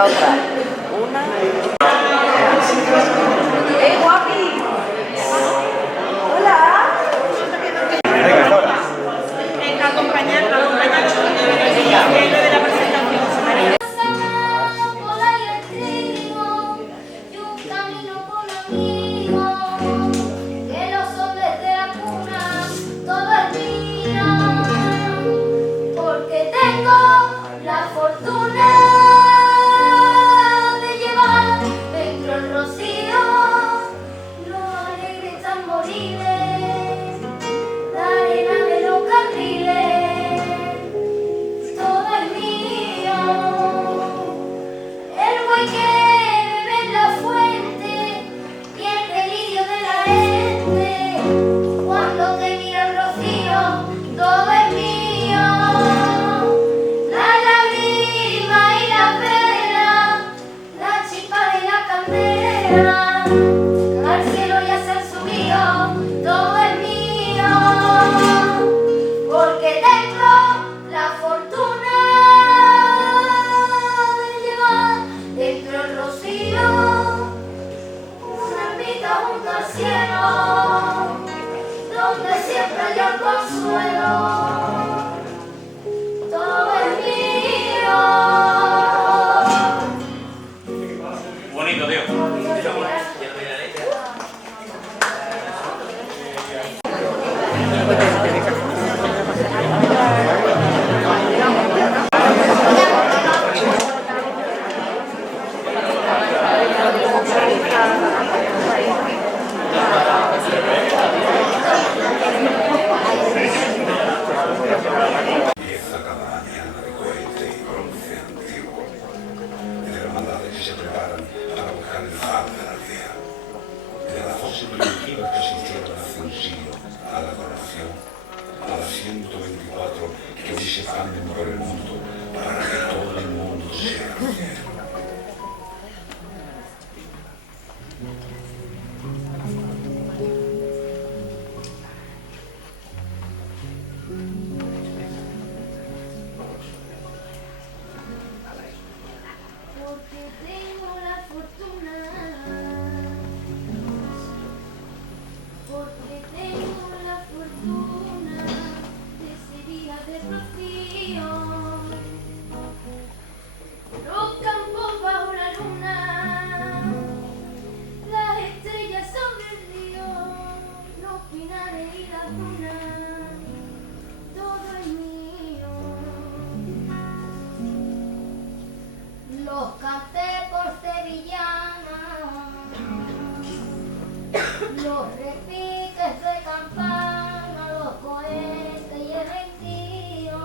Venga, otra. Una. Guapi! Hola. Acompañar lo de la presentación. Porque tengo la fortuna de llevar dentro el rocío los alegres tamboriles, la arena de los carriles, todo es mío. El buey que bebe en la fuente y el delirio de la gente, cuando te mira el rocío, todo es mío. Al cielo ya se han subido, todo es mío, porque tengo la fortuna de llevar dentro el rocío una ermita junto al cielo, donde siempre hay el consuelo, todo es mío. Bonito, tío. primitivas que asistieron hace un siglo a la coronación, a las 124 que hoy se expanden por el mundo para que todo el mundo sea fiel. Porque tengo la fortuna, porque tengo la fortuna de ese día de rocío, los campos bajo la luna, las estrellas sobre el río, los pinares y las dunas, todo es mío. Los canté por sevillana, los repiques de campana, los cohetes y el rentío,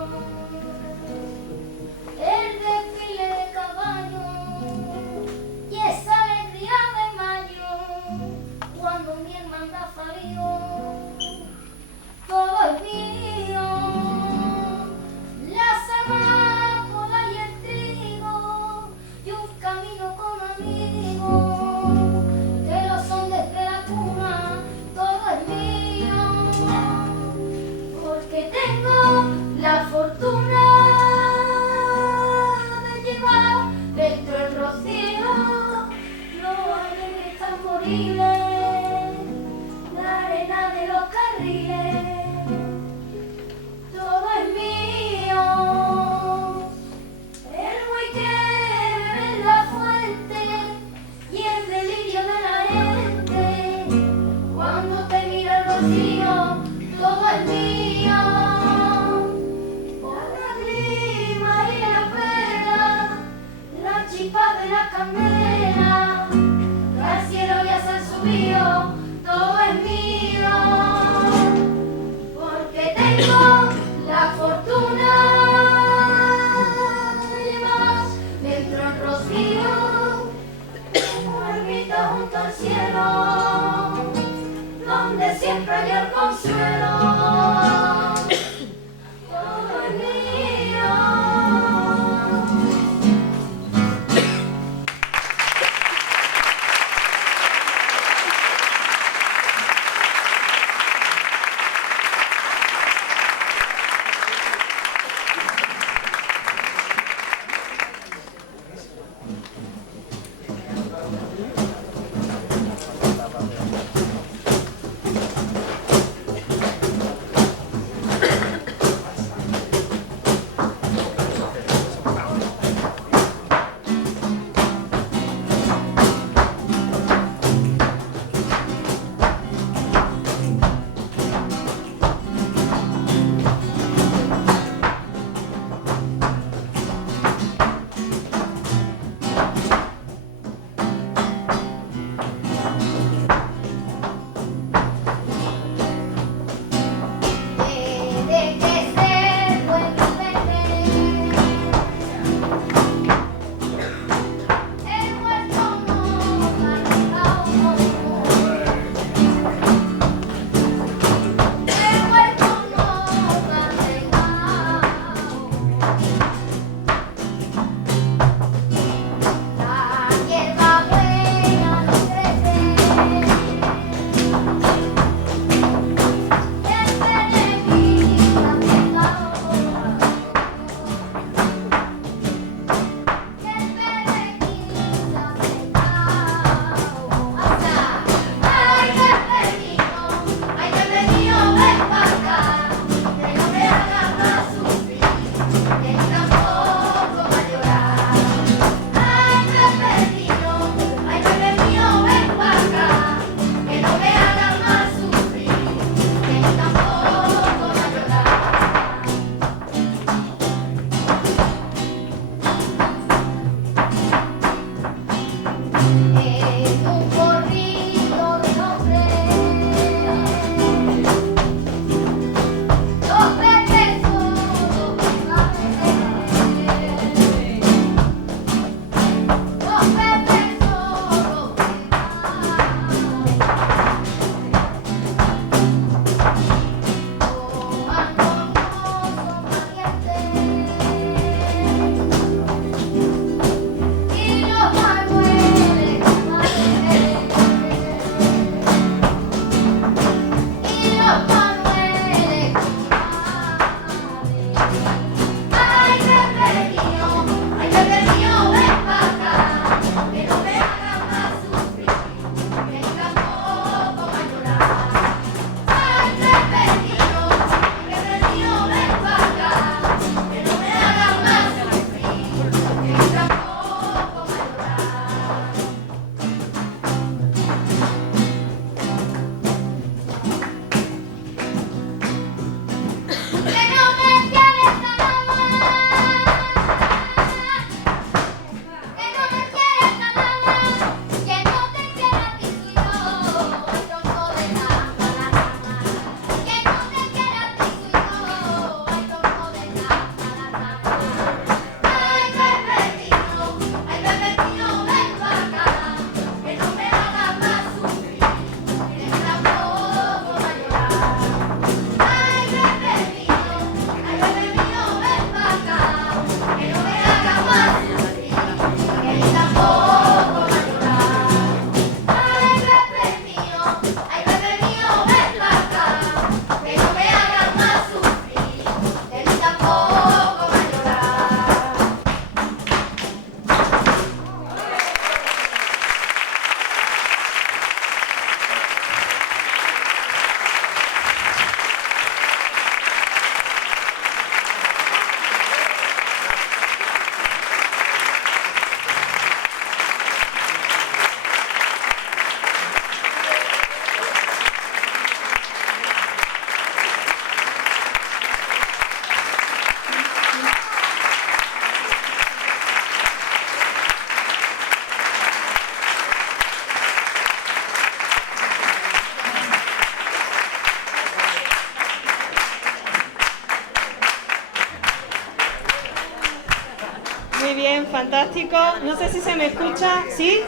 Muy bien, fantástico. No sé si se me escucha. ¿Sí?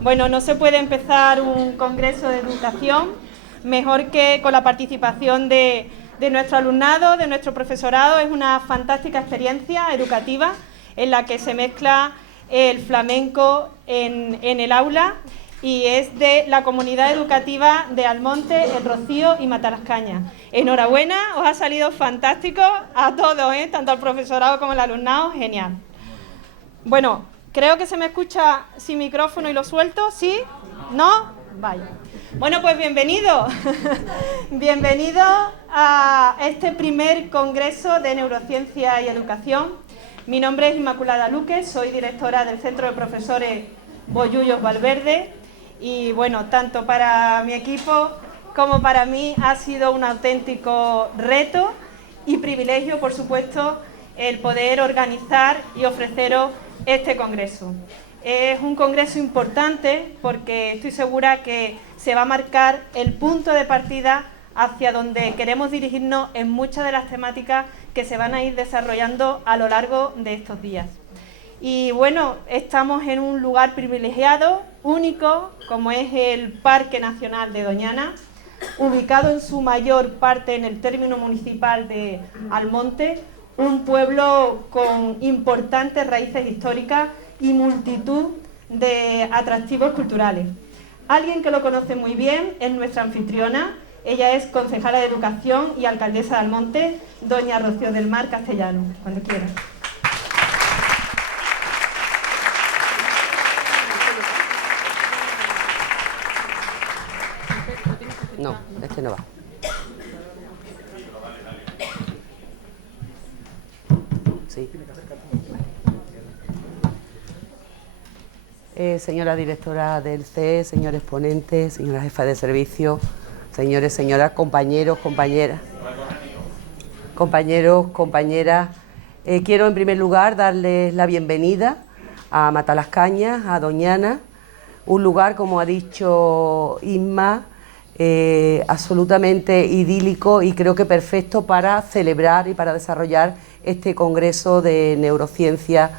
Bueno, no se puede empezar un congreso de educación mejor que con la participación de nuestro alumnado, de nuestro profesorado. Es una fantástica experiencia educativa en la que se mezcla el flamenco en el aula y es de la comunidad educativa de Almonte, El Rocío y Matalascaña. Enhorabuena, os ha salido fantástico a todos, tanto al profesorado como al alumnado, genial. Bueno, creo que se me escucha sin micrófono y lo suelto, ¿sí? ¿No? Vaya. Bueno, pues bienvenidos. Bienvenidos a este primer congreso de Neurociencia y Educación. Mi nombre es Inmaculada Luque, soy directora del Centro de Profesores Bollullos Valverde y bueno, tanto para mi equipo como para mí ha sido un auténtico reto y privilegio, por supuesto, el poder organizar y ofreceros este congreso. Es un congreso importante porque estoy segura que se va a marcar el punto de partida hacia donde queremos dirigirnos en muchas de las temáticas que se van a ir desarrollando a lo largo de estos días. Y bueno, estamos en un lugar privilegiado, único, como es el Parque Nacional de Doñana, ubicado en su mayor parte en el término municipal de Almonte, un pueblo con importantes raíces históricas y multitud de atractivos culturales. Alguien que lo conoce muy bien es nuestra anfitriona. Ella es concejala de Educación y alcaldesa de Almonte, doña Rocío del Mar Castellano. Cuando quiera. No, este no va. Sí. Señora directora del CEE, señores ponentes, señora jefa de servicio, señores, señoras, compañeros, compañeras, quiero en primer lugar darles la bienvenida a Matalascañas, a Doñana, un lugar, como ha dicho Isma, absolutamente idílico y creo que perfecto para celebrar y para desarrollar este Congreso de Neurociencia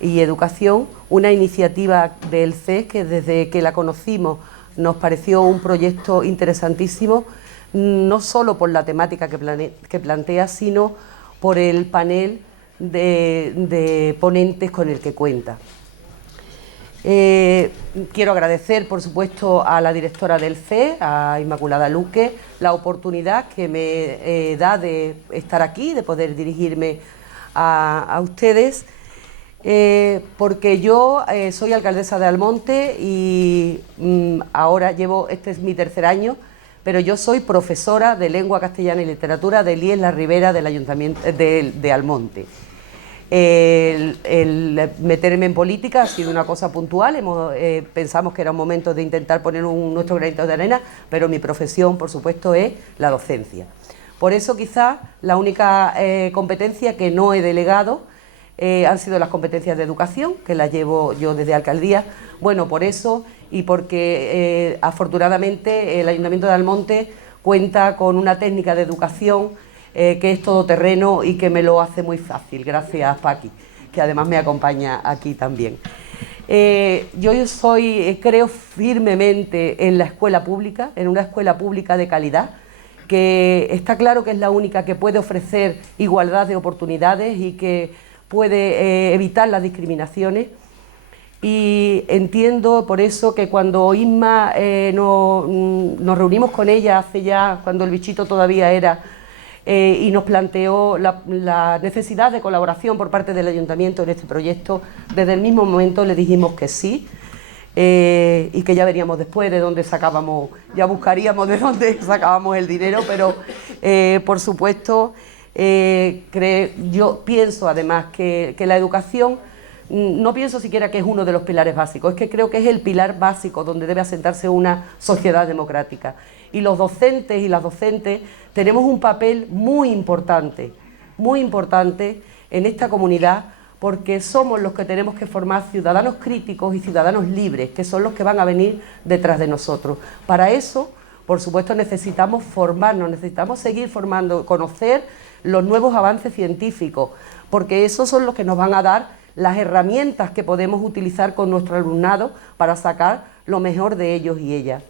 y Educación, una iniciativa del CES que desde que la conocimos nos pareció un proyecto interesantísimo, no solo por la temática que plantea, sino por el panel de ponentes con el que cuenta. Quiero agradecer, por supuesto, a la directora del CES, a Inmaculada Luque, la oportunidad que me da de estar aquí, de poder dirigirme a ustedes, porque yo soy alcaldesa de Almonte y ahora este es mi tercer año, pero yo soy profesora de Lengua Castellana y Literatura del IES La Ribera del Ayuntamiento de Almonte. El meterme en política ha sido una cosa puntual, pensamos que era un momento de intentar poner nuestro granito de arena, pero mi profesión, por supuesto, es la docencia. Por eso quizás la única competencia que no he delegado han sido las competencias de educación, que las llevo yo desde alcaldía. Bueno, por eso y porque afortunadamente el Ayuntamiento de Almonte cuenta con una técnica de educación que es todoterreno y que me lo hace muy fácil, gracias Paqui, que además me acompaña aquí también. Yo creo firmemente en la escuela pública, en una escuela pública de calidad, que está claro que es la única que puede ofrecer igualdad de oportunidades y que puede evitar las discriminaciones. Y entiendo por eso que cuando Isma nos reunimos con ella hace ya, cuando el bichito todavía era, y nos planteó la necesidad de colaboración por parte del Ayuntamiento en este proyecto, desde el mismo momento le dijimos que sí, y que ya veríamos después de dónde sacábamos, ya buscaríamos de dónde sacábamos el dinero, pero por supuesto yo pienso además que la educación, no pienso siquiera que es uno de los pilares básicos, es que creo que es el pilar básico donde debe asentarse una sociedad democrática. Y los docentes y las docentes tenemos un papel muy importante en esta comunidad, porque somos los que tenemos que formar ciudadanos críticos y ciudadanos libres, que son los que van a venir detrás de nosotros. Para eso, por supuesto, necesitamos formarnos, necesitamos seguir formando, conocer los nuevos avances científicos, porque esos son los que nos van a dar las herramientas que podemos utilizar con nuestro alumnado para sacar lo mejor de ellos y ellas.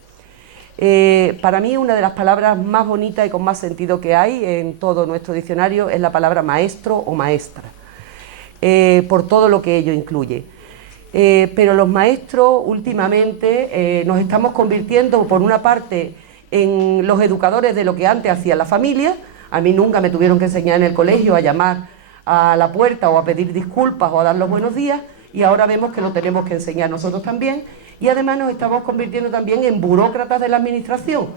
Para mí una de las palabras más bonitas y con más sentido que hay en todo nuestro diccionario es la palabra maestro o maestra, por todo lo que ello incluye. Pero los maestros últimamente nos estamos convirtiendo por una parte en los educadores de lo que antes hacía la familia. A mí nunca me tuvieron que enseñar en el colegio a llamar a la puerta o a pedir disculpas o a dar los buenos días, y ahora vemos que lo tenemos que enseñar nosotros también. Y además nos estamos convirtiendo también en burócratas de la administración.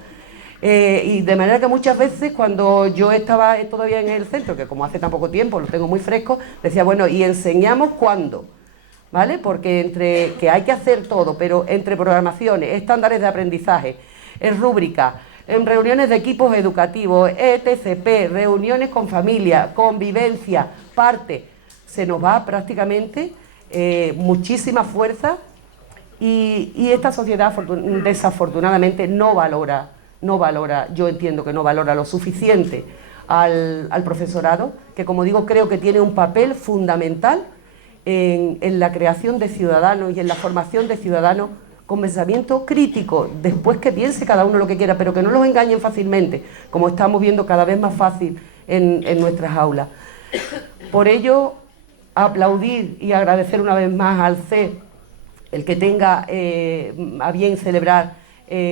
Y de manera que muchas veces cuando yo estaba todavía en el centro, que como hace tan poco tiempo, lo tengo muy fresco, decía, bueno, ¿y enseñamos cuándo? ¿Vale? Porque entre que hay que hacer todo, pero entre programaciones, estándares de aprendizaje, en rúbricas, en reuniones de equipos educativos, ETCP, reuniones con familia, convivencia, parte, se nos va prácticamente muchísima fuerza. Y esta sociedad desafortunadamente no valora, yo entiendo que no valora lo suficiente al profesorado, que como digo creo que tiene un papel fundamental en la creación de ciudadanos y en la formación de ciudadanos con pensamiento crítico, después que piense cada uno lo que quiera, pero que no los engañen fácilmente, como estamos viendo cada vez más fácil en nuestras aulas. Por ello, aplaudir y agradecer una vez más al CES el que tenga a bien celebrar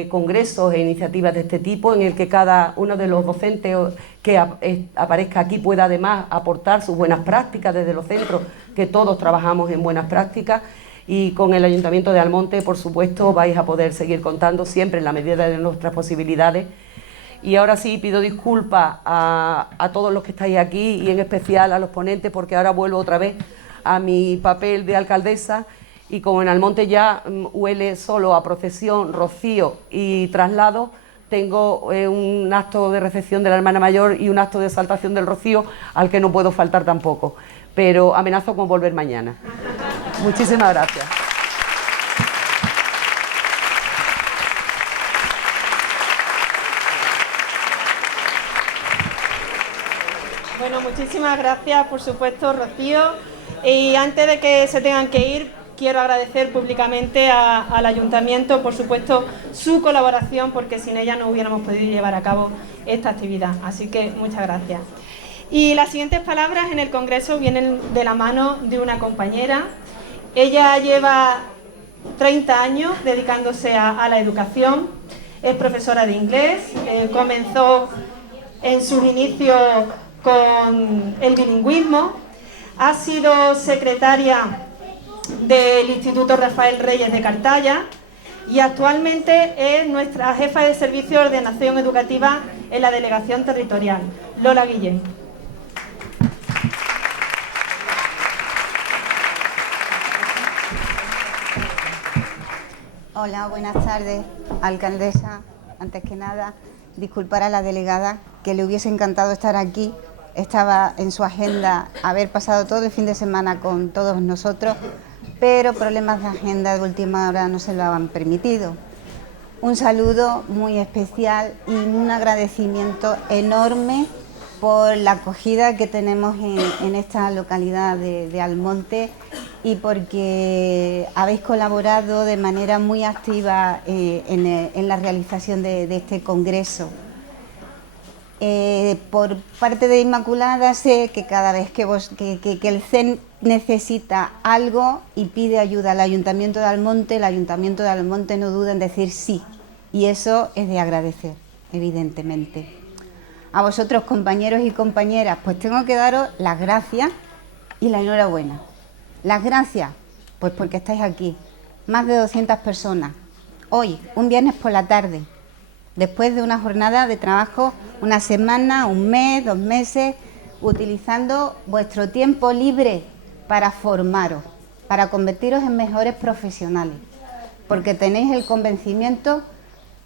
congresos e iniciativas de este tipo, en el que cada uno de los docentes que aparezca aquí pueda además aportar sus buenas prácticas desde los centros, que todos trabajamos en buenas prácticas, y con el Ayuntamiento de Almonte, por supuesto, vais a poder seguir contando siempre en la medida de nuestras posibilidades. Y ahora sí pido disculpas a todos los que estáis aquí y en especial a los ponentes, porque ahora vuelvo otra vez a mi papel de alcaldesa, y como en Almonte ya huele solo a procesión, rocío y traslado, tengo un acto de recepción de la hermana mayor y un acto de exaltación del rocío al que no puedo faltar tampoco, pero amenazo con volver mañana. Muchísimas gracias. Bueno, muchísimas gracias, por supuesto, Rocío. Y antes de que se tengan que ir, quiero agradecer públicamente al Ayuntamiento, por supuesto, su colaboración, porque sin ella no hubiéramos podido llevar a cabo esta actividad. Así que muchas gracias. Y las siguientes palabras en el Congreso vienen de la mano de una compañera. Ella lleva 30 años dedicándose a la educación, es profesora de inglés, comenzó en sus inicios con el bilingüismo, ha sido secretaria del Instituto Rafael Reyes de Cartaya y actualmente es nuestra jefa de servicio de ordenación educativa en la delegación territorial, Lola Guillén. Hola, buenas tardes, alcaldesa. Antes que nada, disculpar a la delegada, que le hubiese encantado estar aquí. Estaba en su agenda haber pasado todo el fin de semana con todos nosotros, pero problemas de agenda de última hora no se lo han permitido. Un saludo muy especial y un agradecimiento enorme por la acogida que tenemos en esta localidad de Almonte, y porque habéis colaborado de manera muy activa en la realización de este congreso. Por parte de Inmaculada, sé que cada vez que el CEN necesita algo y pide ayuda al Ayuntamiento de Almonte, el Ayuntamiento de Almonte no duda en decir sí, y eso es de agradecer, evidentemente. A vosotros, compañeros y compañeras, pues tengo que daros las gracias y la enhorabuena. Las gracias, pues porque estáis aquí, más de 200 personas, hoy, un viernes por la tarde, después de una jornada de trabajo, una semana, un mes, 2 meses, utilizando vuestro tiempo libre para formaros, para convertiros en mejores profesionales, porque tenéis el convencimiento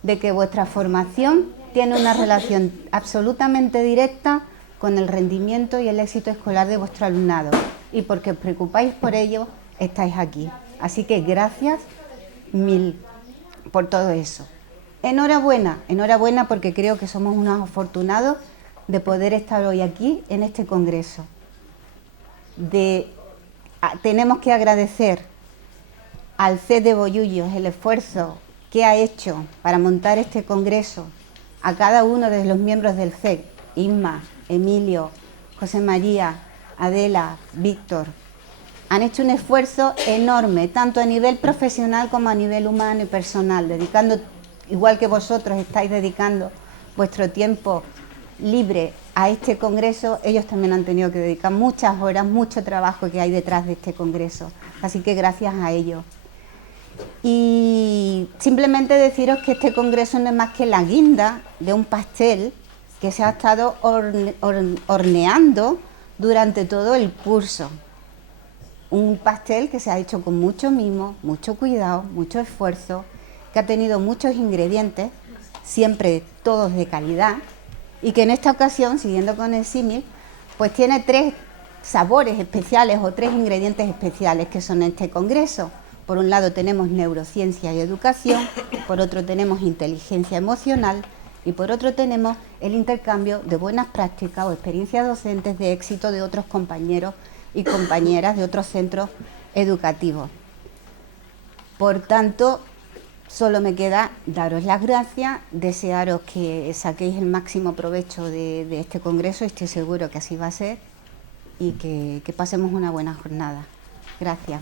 de que vuestra formación tiene una relación absolutamente directa con el rendimiento y el éxito escolar de vuestro alumnado, y porque os preocupáis por ello, estáis aquí. Así que gracias mil por todo eso. Enhorabuena, enhorabuena, porque creo que somos unos afortunados de poder estar hoy aquí en este congreso. Tenemos que agradecer al CES de Bollullos el esfuerzo que ha hecho para montar este congreso, a cada uno de los miembros del CES, Inma, Emilio, José María, Adela, Víctor. Han hecho un esfuerzo enorme, tanto a nivel profesional como a nivel humano y personal, dedicando, igual que vosotros estáis dedicando vuestro tiempo libre a este congreso, ellos también han tenido que dedicar muchas horas, mucho trabajo que hay detrás de este congreso. Así que gracias a ellos. Y simplemente deciros que este congreso no es más que la guinda de un pastel que se ha estado horneando durante todo el curso. Un pastel que se ha hecho con mucho mimo, mucho cuidado, mucho esfuerzo, que ha tenido muchos ingredientes, siempre todos de calidad, y que en esta ocasión, siguiendo con el símil, pues tiene 3 sabores especiales o 3 ingredientes especiales que son este congreso. Por un lado tenemos neurociencia y educación, por otro tenemos inteligencia emocional y por otro tenemos el intercambio de buenas prácticas o experiencias docentes de éxito de otros compañeros y compañeras de otros centros educativos. Por tanto, solo me queda daros las gracias, desearos que saquéis el máximo provecho de este congreso, estoy seguro que así va a ser, y que pasemos una buena jornada. Gracias.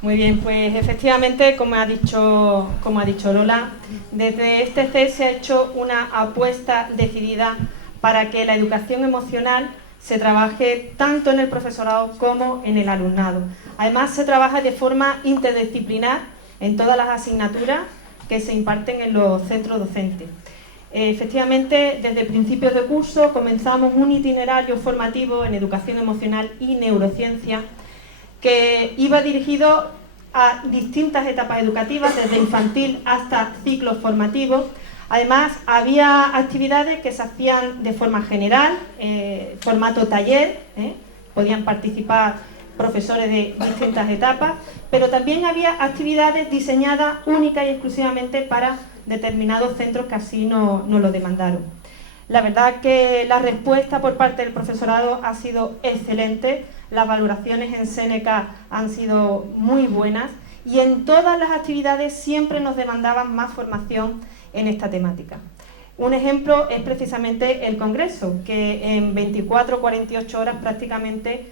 Muy bien, pues efectivamente, como ha dicho Lola, desde este CES se ha hecho una apuesta decidida para que la educación emocional se trabaje tanto en el profesorado como en el alumnado. Además, se trabaja de forma interdisciplinar en todas las asignaturas que se imparten en los centros docentes. Efectivamente, desde principios de curso comenzamos un itinerario formativo en educación emocional y neurociencia que iba dirigido a distintas etapas educativas, desde infantil hasta ciclos formativos. Además, había actividades que se hacían de forma general, formato taller, podían participar profesores de distintas etapas, pero también había actividades diseñadas única y exclusivamente para determinados centros que así no lo demandaron. La verdad que la respuesta por parte del profesorado ha sido excelente, las valoraciones en Seneca han sido muy buenas y en todas las actividades siempre nos demandaban más formación en esta temática. Un ejemplo es precisamente el congreso, que en 24 o 48 horas prácticamente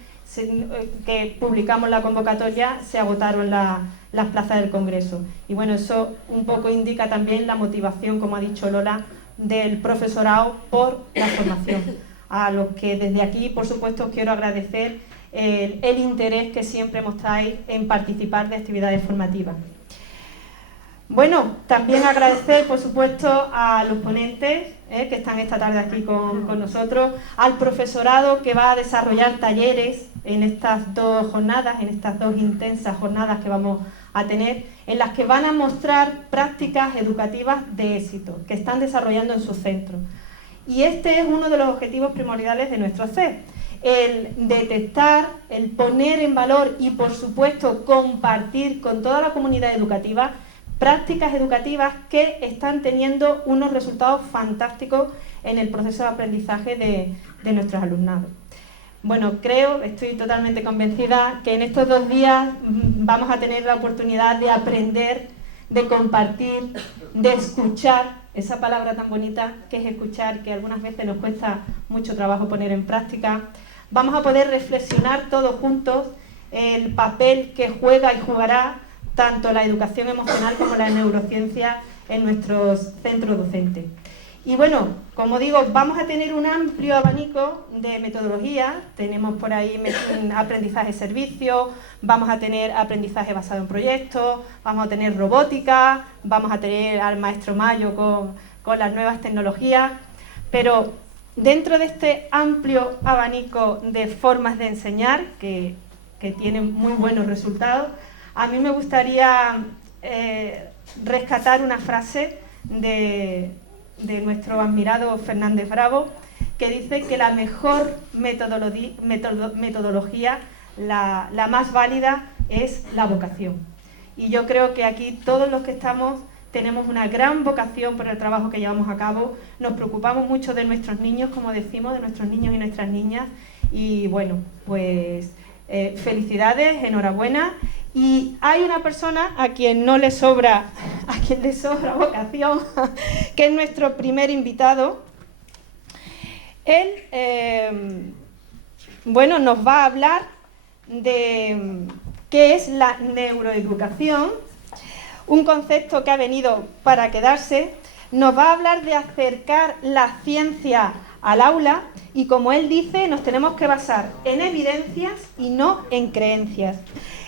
que publicamos la convocatoria se agotaron las plazas del congreso. Y bueno, eso un poco indica también la motivación, como ha dicho Lola, del profesorado por la formación, a los que desde aquí, por supuesto, quiero agradecer el interés que siempre mostráis en participar de actividades formativas. Bueno, también agradecer, por supuesto, a los ponentes que están esta tarde aquí con nosotros, al profesorado que va a desarrollar talleres en estas dos jornadas, en estas dos intensas jornadas que vamos a tener, en las que van a mostrar prácticas educativas de éxito que están desarrollando en sus centros. Y este es uno de los objetivos primordiales de nuestro CES, el detectar, el poner en valor y, por supuesto, compartir con toda la comunidad educativa prácticas educativas que están teniendo unos resultados fantásticos en el proceso de aprendizaje de nuestros alumnados. Bueno, estoy totalmente convencida que en estos 2 días vamos a tener la oportunidad de aprender, de compartir, de escuchar, esa palabra tan bonita que es escuchar, que algunas veces nos cuesta mucho trabajo poner en práctica. Vamos a poder reflexionar todos juntos el papel que juega y jugará tanto la educación emocional como la neurociencia en nuestros centros docentes. Y bueno, como digo, vamos a tener un amplio abanico de metodologías. Tenemos por ahí aprendizaje servicio, vamos a tener aprendizaje basado en proyectos, vamos a tener robótica, vamos a tener al maestro Mayo con las nuevas tecnologías. Pero dentro de este amplio abanico de formas de enseñar, que tienen muy buenos resultados, a mí me gustaría rescatar una frase de nuestro admirado Fernández Bravo, que dice que la mejor metodología, la más válida, es la vocación. Y yo creo que aquí todos los que estamos tenemos una gran vocación por el trabajo que llevamos a cabo, nos preocupamos mucho de nuestros niños, como decimos, de nuestros niños y nuestras niñas, y bueno, pues felicidades, enhorabuena. Y hay una persona a quien le sobra vocación, que es nuestro primer invitado. Él, nos va a hablar de qué es la neuroeducación, un concepto que ha venido para quedarse. Nos va a hablar de acercar la ciencia al aula y, como él dice, nos tenemos que basar en evidencias y no en creencias.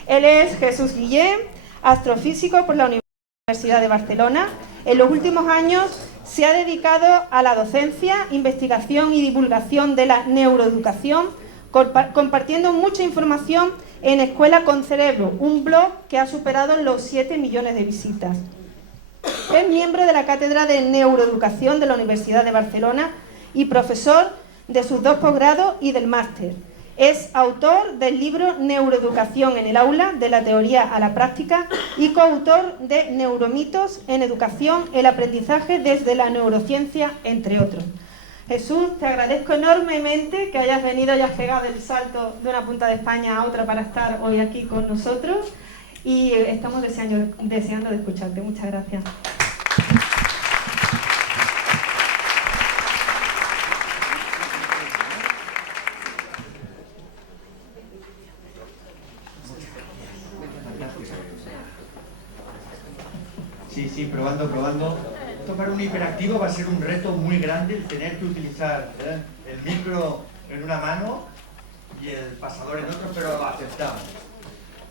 Él es Jesús Guillén, astrofísico por la Universidad de Barcelona. En los últimos años se ha dedicado a la docencia, investigación y divulgación de la neuroeducación, compartiendo mucha información en Escuela con Cerebro, un blog que ha superado los 7 millones de visitas. Es miembro de la Cátedra de Neuroeducación de la Universidad de Barcelona y profesor de sus 2 posgrados y del máster. Es autor del libro Neuroeducación en el aula, de la teoría a la práctica, y coautor de Neuromitos en educación, el aprendizaje desde la neurociencia, entre otros. Jesús, te agradezco enormemente que hayas venido y hayas pegado el salto de una punta de España a otra para estar hoy aquí con nosotros. y estamos deseando de escucharte. Muchas gracias. Sí, probando. Tocar un hiperactivo va a ser un reto muy grande, el tener que utilizar el micro en una mano y el pasador en otro, pero lo aceptamos.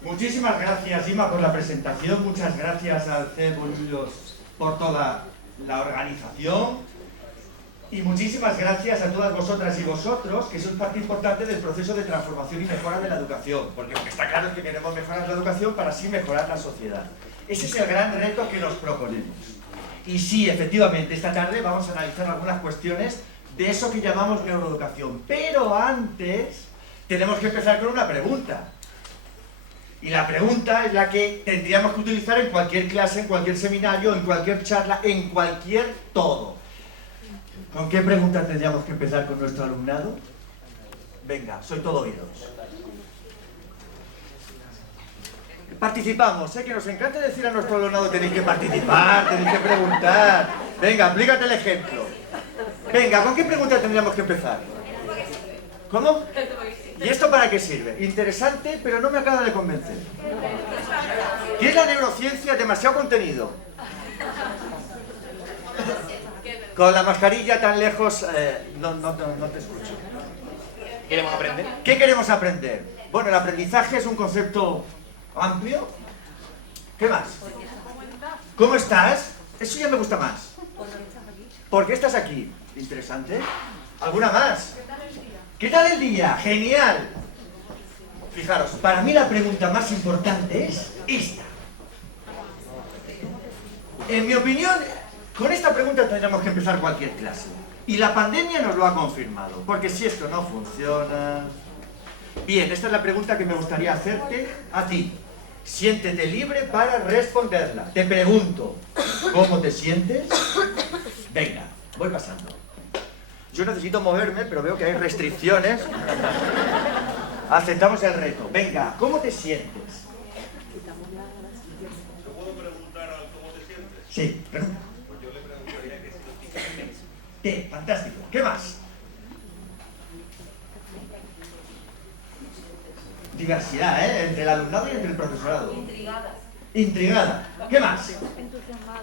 Muchísimas gracias, Ima, por la presentación. Muchas gracias al CEP Bolillos por toda la organización. Y muchísimas gracias a todas vosotras y vosotros, que sois parte importante del proceso de transformación y mejora de la educación. Porque lo que está claro es que queremos mejorar la educación para así mejorar la sociedad. Ese es el gran reto que nos proponemos. Y sí, efectivamente, esta tarde vamos a analizar algunas cuestiones de eso que llamamos neuroeducación. Pero antes tenemos que empezar con una pregunta. Y la pregunta es la que tendríamos que utilizar en cualquier clase, en cualquier seminario, en cualquier charla, en cualquier todo. ¿Con qué pregunta tendríamos que empezar con nuestro alumnado? Venga, soy todo oídos. Participamos, que nos encanta decir a nuestro alumnado tenéis que participar, tenéis que preguntar. Venga, aplícate el ejemplo. Venga, ¿con qué pregunta tendríamos que empezar? ¿Cómo? ¿Y esto para qué sirve? Interesante, pero no me acaba de convencer. ¿Qué es la neurociencia? Demasiado contenido. Con la mascarilla tan lejos, no te escucho. ¿Queremos aprender? ¿Qué queremos aprender? Bueno, el aprendizaje es un concepto amplio. ¿Qué más? ¿Cómo estás? Eso ya me gusta más. ¿Por qué estás aquí? Interesante. ¿Alguna más? ¿Qué tal el día? Genial. Fijaros, para mí la pregunta más importante es esta. En mi opinión, con esta pregunta tendríamos que empezar cualquier clase. Y la pandemia nos lo ha confirmado. Porque si esto no funciona... Bien, esta es la pregunta que me gustaría hacerte a ti. Siéntete libre para responderla. Te pregunto, ¿cómo te sientes? Venga, voy pasando. Yo necesito moverme, pero veo que hay restricciones. Aceptamos el reto. Venga, ¿cómo te sientes? ¿Te puedo preguntar cómo te sientes? Sí, pregunta. Pues yo le preguntaría que si lo Fantástico. ¿Qué más? Diversidad, entre el alumnado y entre el profesorado. Intrigada. ¿Qué más?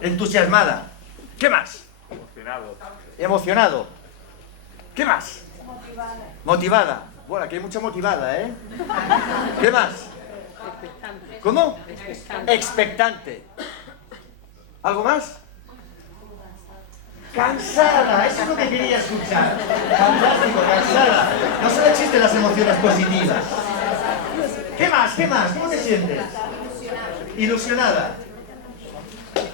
Entusiasmada. ¿Qué más? Emocionado. ¿Qué más? Motivada. Bueno, aquí hay mucha motivada, ¿eh? ¿Qué más? ¿Cómo? Expectante. ¿Algo más? Cansada. Eso es lo que quería escuchar. Fantástico, cansada. No solo existen las emociones positivas. ¿Qué más? ¿Qué más? ¿Cómo te sientes? Ilusionada.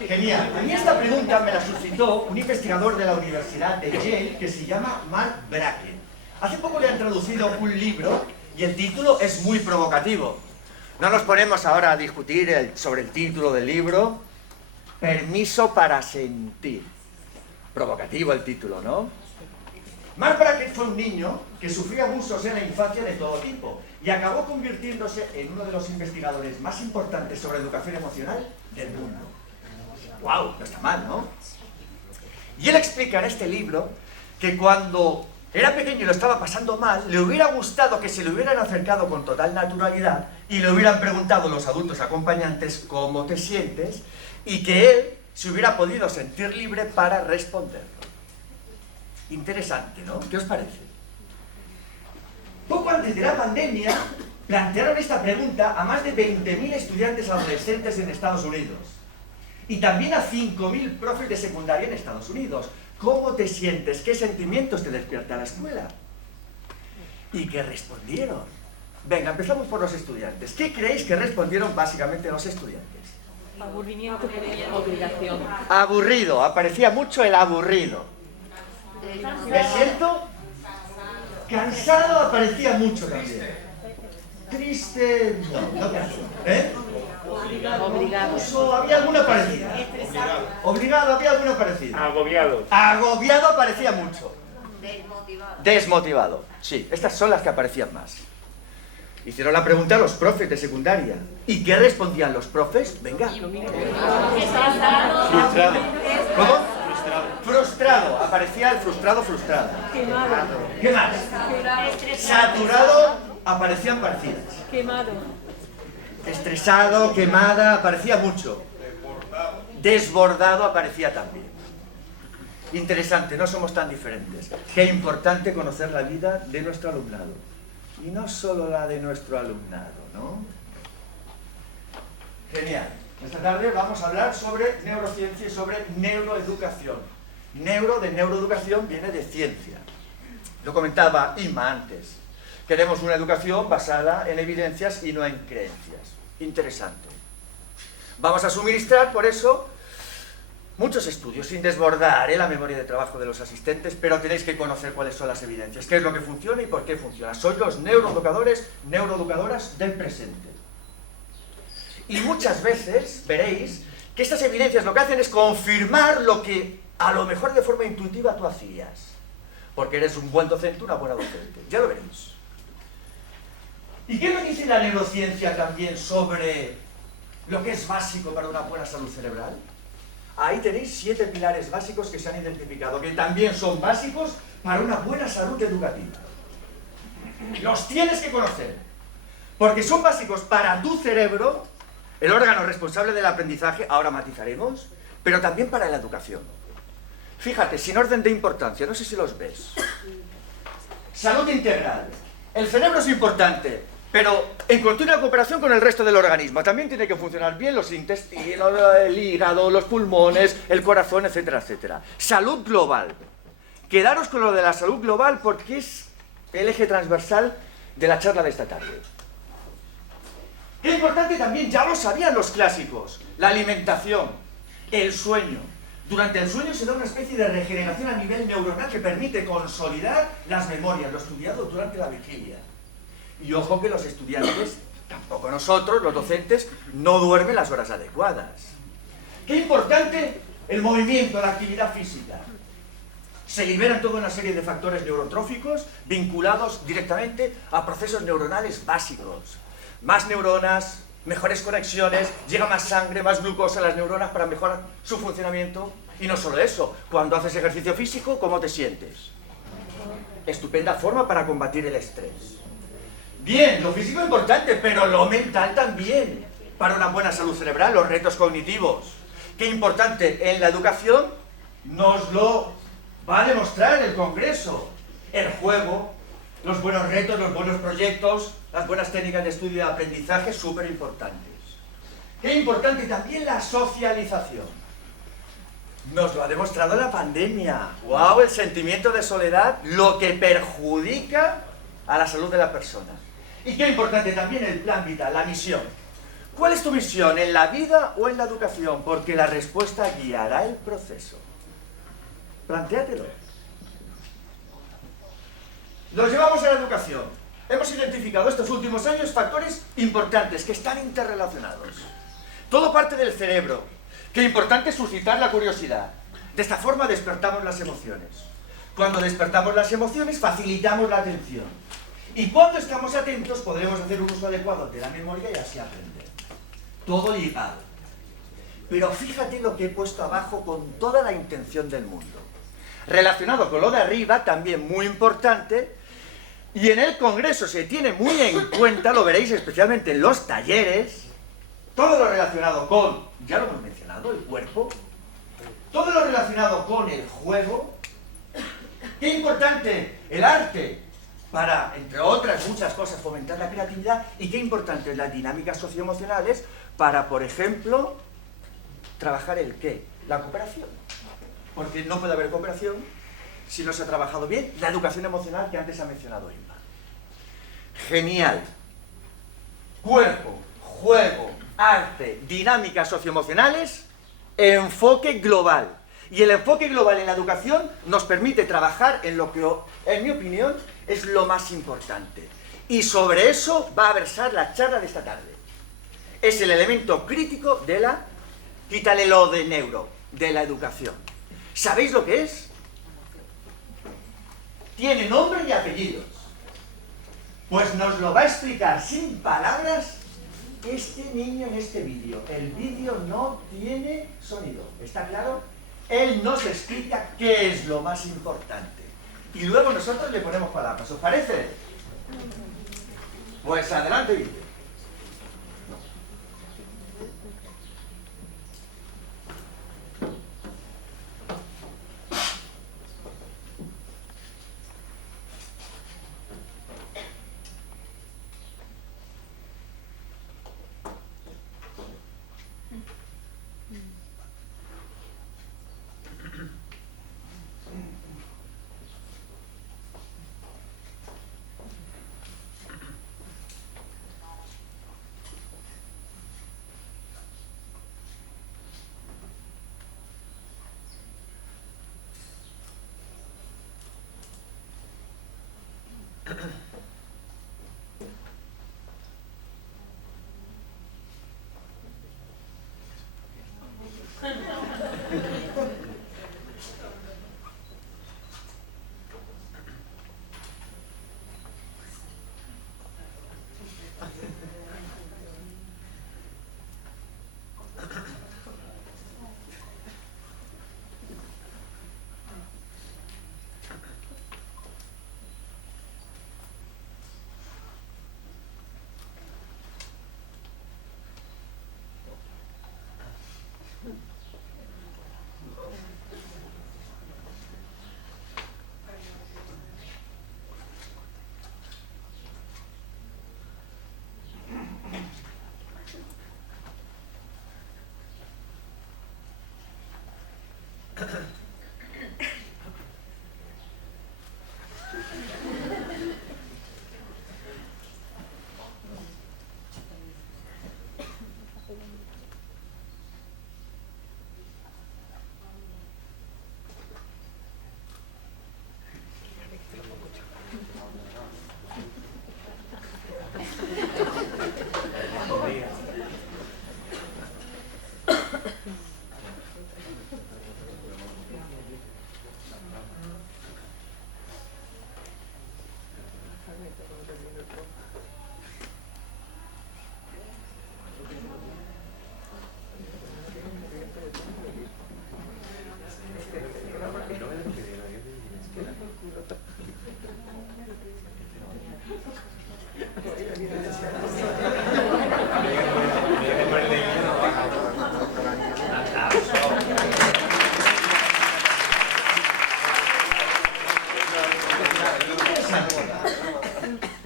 Genial. A mí esta pregunta me la suscitó un investigador de la Universidad de Yale que se llama Mark Bracken. Hace poco le han traducido un libro y el título es muy provocativo. No nos ponemos ahora a discutir sobre el título del libro. Permiso para sentir. Provocativo el título, ¿no? Mark Bracken fue un niño que sufría abusos en la infancia de todo tipo y acabó convirtiéndose en uno de los investigadores más importantes sobre educación emocional del mundo. ¡Guau! No está mal, ¿no? Y él explica en este libro que cuando era pequeño y lo estaba pasando mal, le hubiera gustado que se le hubieran acercado con total naturalidad y le hubieran preguntado los adultos acompañantes cómo te sientes y que él se hubiera podido sentir libre para responderlo. Interesante, ¿no? ¿Qué os parece? Poco antes de la pandemia, plantearon esta pregunta a más de 20.000 estudiantes adolescentes en Estados Unidos. Y también a 5.000 profes de secundaria en Estados Unidos. ¿Cómo te sientes? ¿Qué sentimientos te despierta la escuela? ¿Y qué respondieron? Venga, empezamos por los estudiantes. ¿Qué creéis que respondieron básicamente los estudiantes? Aburrimiento, obligación. Aburrido, aparecía mucho el aburrido. ¿Me siento? Cansado aparecía mucho también. Triste, no tanto. Obligado. ¿Había alguna parecida? Obligado, ¿había alguna parecida? Agobiado. Agobiado aparecía mucho. Desmotivado. Sí, estas son las que aparecían más. Hicieron la pregunta a los profes de secundaria. ¿Y qué respondían los profes? Venga. Frustrado. ¿Cómo? Frustrado. Aparecía el frustrado, frustrada. Quemado. ¿Qué más? Saturado, aparecían parcidas. Quemado. Estresado, quemada, aparecía mucho. Desbordado aparecía también. Interesante, no somos tan diferentes. Qué importante conocer la vida de nuestro alumnado. Y no solo la de nuestro alumnado, ¿no? Genial. Esta tarde vamos a hablar sobre neurociencia y sobre neuroeducación. Neuro de neuroeducación viene de ciencia. Lo comentaba Inma antes. Queremos una educación basada en evidencias y no en creencias. Interesante. Vamos a suministrar, por eso, muchos estudios, sin desbordar la memoria de trabajo de los asistentes, pero tenéis que conocer cuáles son las evidencias, qué es lo que funciona y por qué funciona. Sois los neuroeducadores, neuroeducadoras del presente. Y muchas veces veréis que estas evidencias lo que hacen es confirmar lo que a lo mejor de forma intuitiva tú hacías. Porque eres un buen docente, una buena docente. Ya lo veréis. ¿Y qué nos dice la neurociencia también sobre lo que es básico para una buena salud cerebral? Ahí tenéis 7 pilares básicos que se han identificado, que también son básicos para una buena salud educativa. Los tienes que conocer, porque son básicos para tu cerebro, el órgano responsable del aprendizaje, ahora matizaremos, pero también para la educación. Fíjate, sin orden de importancia, no sé si los ves. Salud integral. El cerebro es importante, pero en continua cooperación con el resto del organismo. También tiene que funcionar bien los intestinos, el hígado, los pulmones, el corazón, etcétera, etcétera. Salud global. Quedaros con lo de la salud global porque es el eje transversal de la charla de esta tarde. Qué importante también, ya lo sabían los clásicos, la alimentación, el sueño. Durante el sueño se da una especie de regeneración a nivel neuronal que permite consolidar las memorias, lo estudiado durante la vigilia. Y ojo que los estudiantes, tampoco nosotros, los docentes, no duermen las horas adecuadas. Qué importante el movimiento, la actividad física. Se liberan toda una serie de factores neurotróficos vinculados directamente a procesos neuronales básicos. Más neuronas, mejores conexiones, llega más sangre, más glucosa a las neuronas para mejorar su funcionamiento. Y no solo eso, cuando haces ejercicio físico, ¿cómo te sientes? Estupenda forma para combatir el estrés. Bien, lo físico es importante, pero lo mental también, para una buena salud cerebral, los retos cognitivos. Qué importante en la educación, nos lo va a demostrar el Congreso. El juego, los buenos retos, los buenos proyectos, las buenas técnicas de estudio y de aprendizaje, súper importantes. Qué importante también la socialización. Nos lo ha demostrado la pandemia. ¡Wow! El sentimiento de soledad, lo que perjudica a la salud de la persona. Y qué importante también el plan vital, la misión. ¿Cuál es tu misión, en la vida o en la educación? Porque la respuesta guiará el proceso. Plantéatelo. Los llevamos a la educación. Hemos identificado estos últimos años factores importantes que están interrelacionados. Todo parte del cerebro. Qué importante es suscitar la curiosidad. De esta forma despertamos las emociones. Cuando despertamos las emociones, facilitamos la atención. Y cuando estamos atentos, podremos hacer un uso adecuado de la memoria y así aprender. Todo ligado. Pero fíjate lo que he puesto abajo con toda la intención del mundo. Relacionado con lo de arriba, también muy importante, y en el Congreso se tiene muy en cuenta, lo veréis especialmente en los talleres, todo lo relacionado con, ya lo hemos mencionado, el cuerpo, todo lo relacionado con el juego. Qué importante el arte para, entre otras muchas cosas, fomentar la creatividad, y qué importante las dinámicas socioemocionales para, por ejemplo, trabajar el qué, la cooperación. Porque no puede haber cooperación si no se ha trabajado bien la educación emocional que antes ha mencionado Inma. Genial. Cuerpo, juego, arte, dinámicas socioemocionales, enfoque global. Y el enfoque global en la educación nos permite trabajar en lo que, en mi opinión, es lo más importante. Y sobre eso va a versar la charla de esta tarde. Es el elemento crítico de la, quítale lo de neuro, de la educación. ¿Sabéis lo que es? Tiene nombre y apellidos. Pues nos lo va a explicar sin palabras este niño en este vídeo. El vídeo no tiene sonido, ¿está claro? Él nos explica qué es lo más importante. Y luego nosotros le ponemos palabras. ¿Os parece? Pues adelante, vídeo.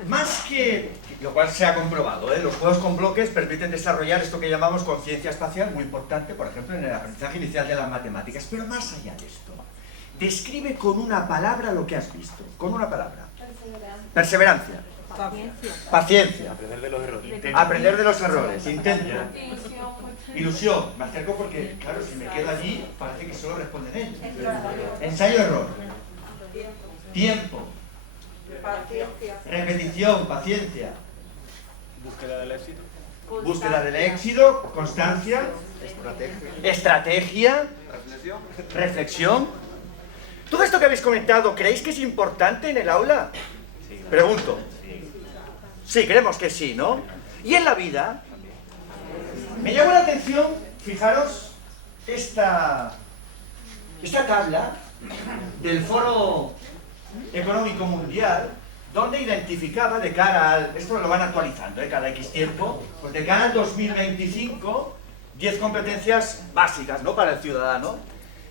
Más que, lo cual se ha comprobado, los juegos con bloques permiten desarrollar esto que llamamos conciencia espacial, muy importante, por ejemplo, en el aprendizaje inicial de las matemáticas. Pero más allá de esto, describe con una palabra lo que has visto. Con una palabra. Perseverancia. Paciencia. Aprender de los errores. Aprender de los errores. Intento. Ilusión. Me acerco porque, claro, si me quedo allí, parece que solo responden ellos. Ensayo-error. Tiempo. Repetición, paciencia. Búsqueda del éxito. Búsqueda del éxito, constancia. Estrategia. Reflexión. ¿Todo esto que habéis comentado, creéis que es importante en el aula? Pregunto. Sí, creemos que sí, ¿no? Y en la vida, me llamó la atención, fijaros, esta tabla del Foro Económico Mundial, donde identificaba de cara al... Esto lo van actualizando, cada X tiempo, pues de cara al 2025, 10 competencias básicas, ¿no?, para el ciudadano.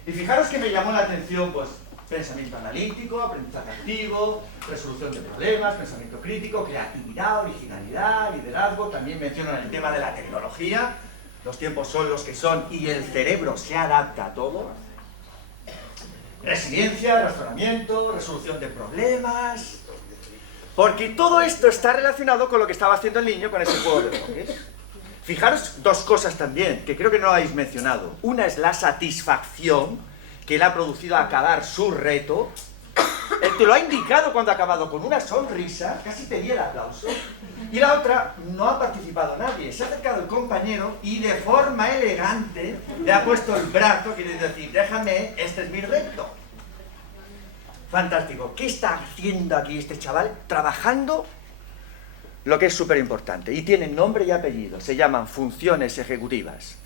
Y fijaros que me llamó la atención, pues, pensamiento analítico, aprendizaje activo, resolución de problemas, pensamiento crítico, creatividad, originalidad, liderazgo. También mencionan el tema de la tecnología. Los tiempos son los que son y el cerebro se adapta a todo. Resiliencia, razonamiento, resolución de problemas. Porque todo esto está relacionado con lo que estaba haciendo el niño con ese juego de bloques. Fijaros dos cosas también, que creo que no habéis mencionado. Una es la satisfacción que él ha producido a acabar su reto. Él te lo ha indicado cuando ha acabado con una sonrisa, casi pedía el aplauso. Y la otra, no ha participado nadie. Se ha acercado el compañero y de forma elegante le ha puesto el brazo, quiere decir, déjame, este es mi reto. Fantástico. ¿Qué está haciendo aquí este chaval? Trabajando lo que es súper importante, y tienen nombre y apellido, se llaman funciones ejecutivas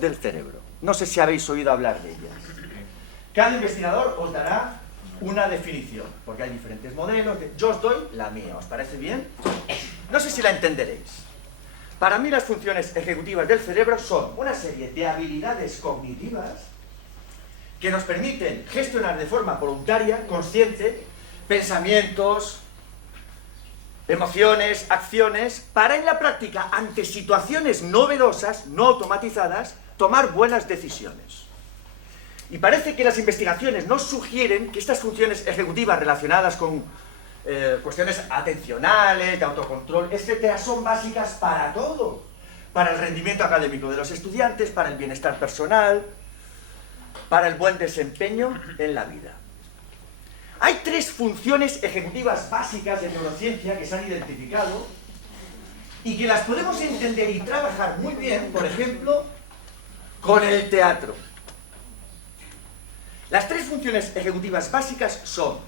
del cerebro. No sé si habéis oído hablar de ellas. Cada investigador os dará una definición, porque hay diferentes modelos. Yo os doy la mía, ¿os parece bien? No sé si la entenderéis. Para mí las funciones ejecutivas del cerebro son una serie de habilidades cognitivas que nos permiten gestionar de forma voluntaria, consciente, pensamientos, emociones, acciones, para en la práctica, ante situaciones novedosas, no automatizadas, tomar buenas decisiones. Y parece que las investigaciones nos sugieren que estas funciones ejecutivas relacionadas con cuestiones atencionales, de autocontrol, etcétera, son básicas para todo. Para el rendimiento académico de los estudiantes, para el bienestar personal, para el buen desempeño en la vida. Hay 3 funciones ejecutivas básicas en neurociencia que se han identificado y que las podemos entender y trabajar muy bien, por ejemplo, con el teatro. Las 3 funciones ejecutivas básicas son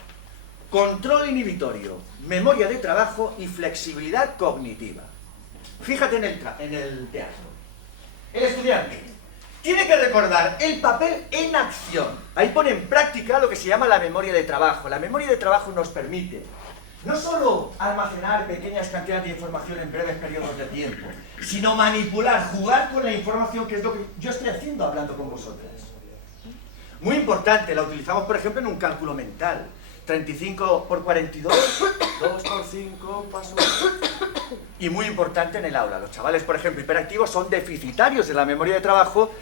control inhibitorio, memoria de trabajo y flexibilidad cognitiva. Fíjate en el teatro. El estudiante tiene que recordar el papel en acción. Ahí pone en práctica lo que se llama la memoria de trabajo. La memoria de trabajo nos permite no solo almacenar pequeñas cantidades de información en breves periodos de tiempo, sino manipular, jugar con la información, que es lo que yo estoy haciendo hablando con vosotras. Muy importante, la utilizamos por ejemplo en un cálculo mental. 35 por 42, 2 por 5, paso. Y muy importante en el aula. Los chavales, por ejemplo, hiperactivos son deficitarios en la memoria de trabajo.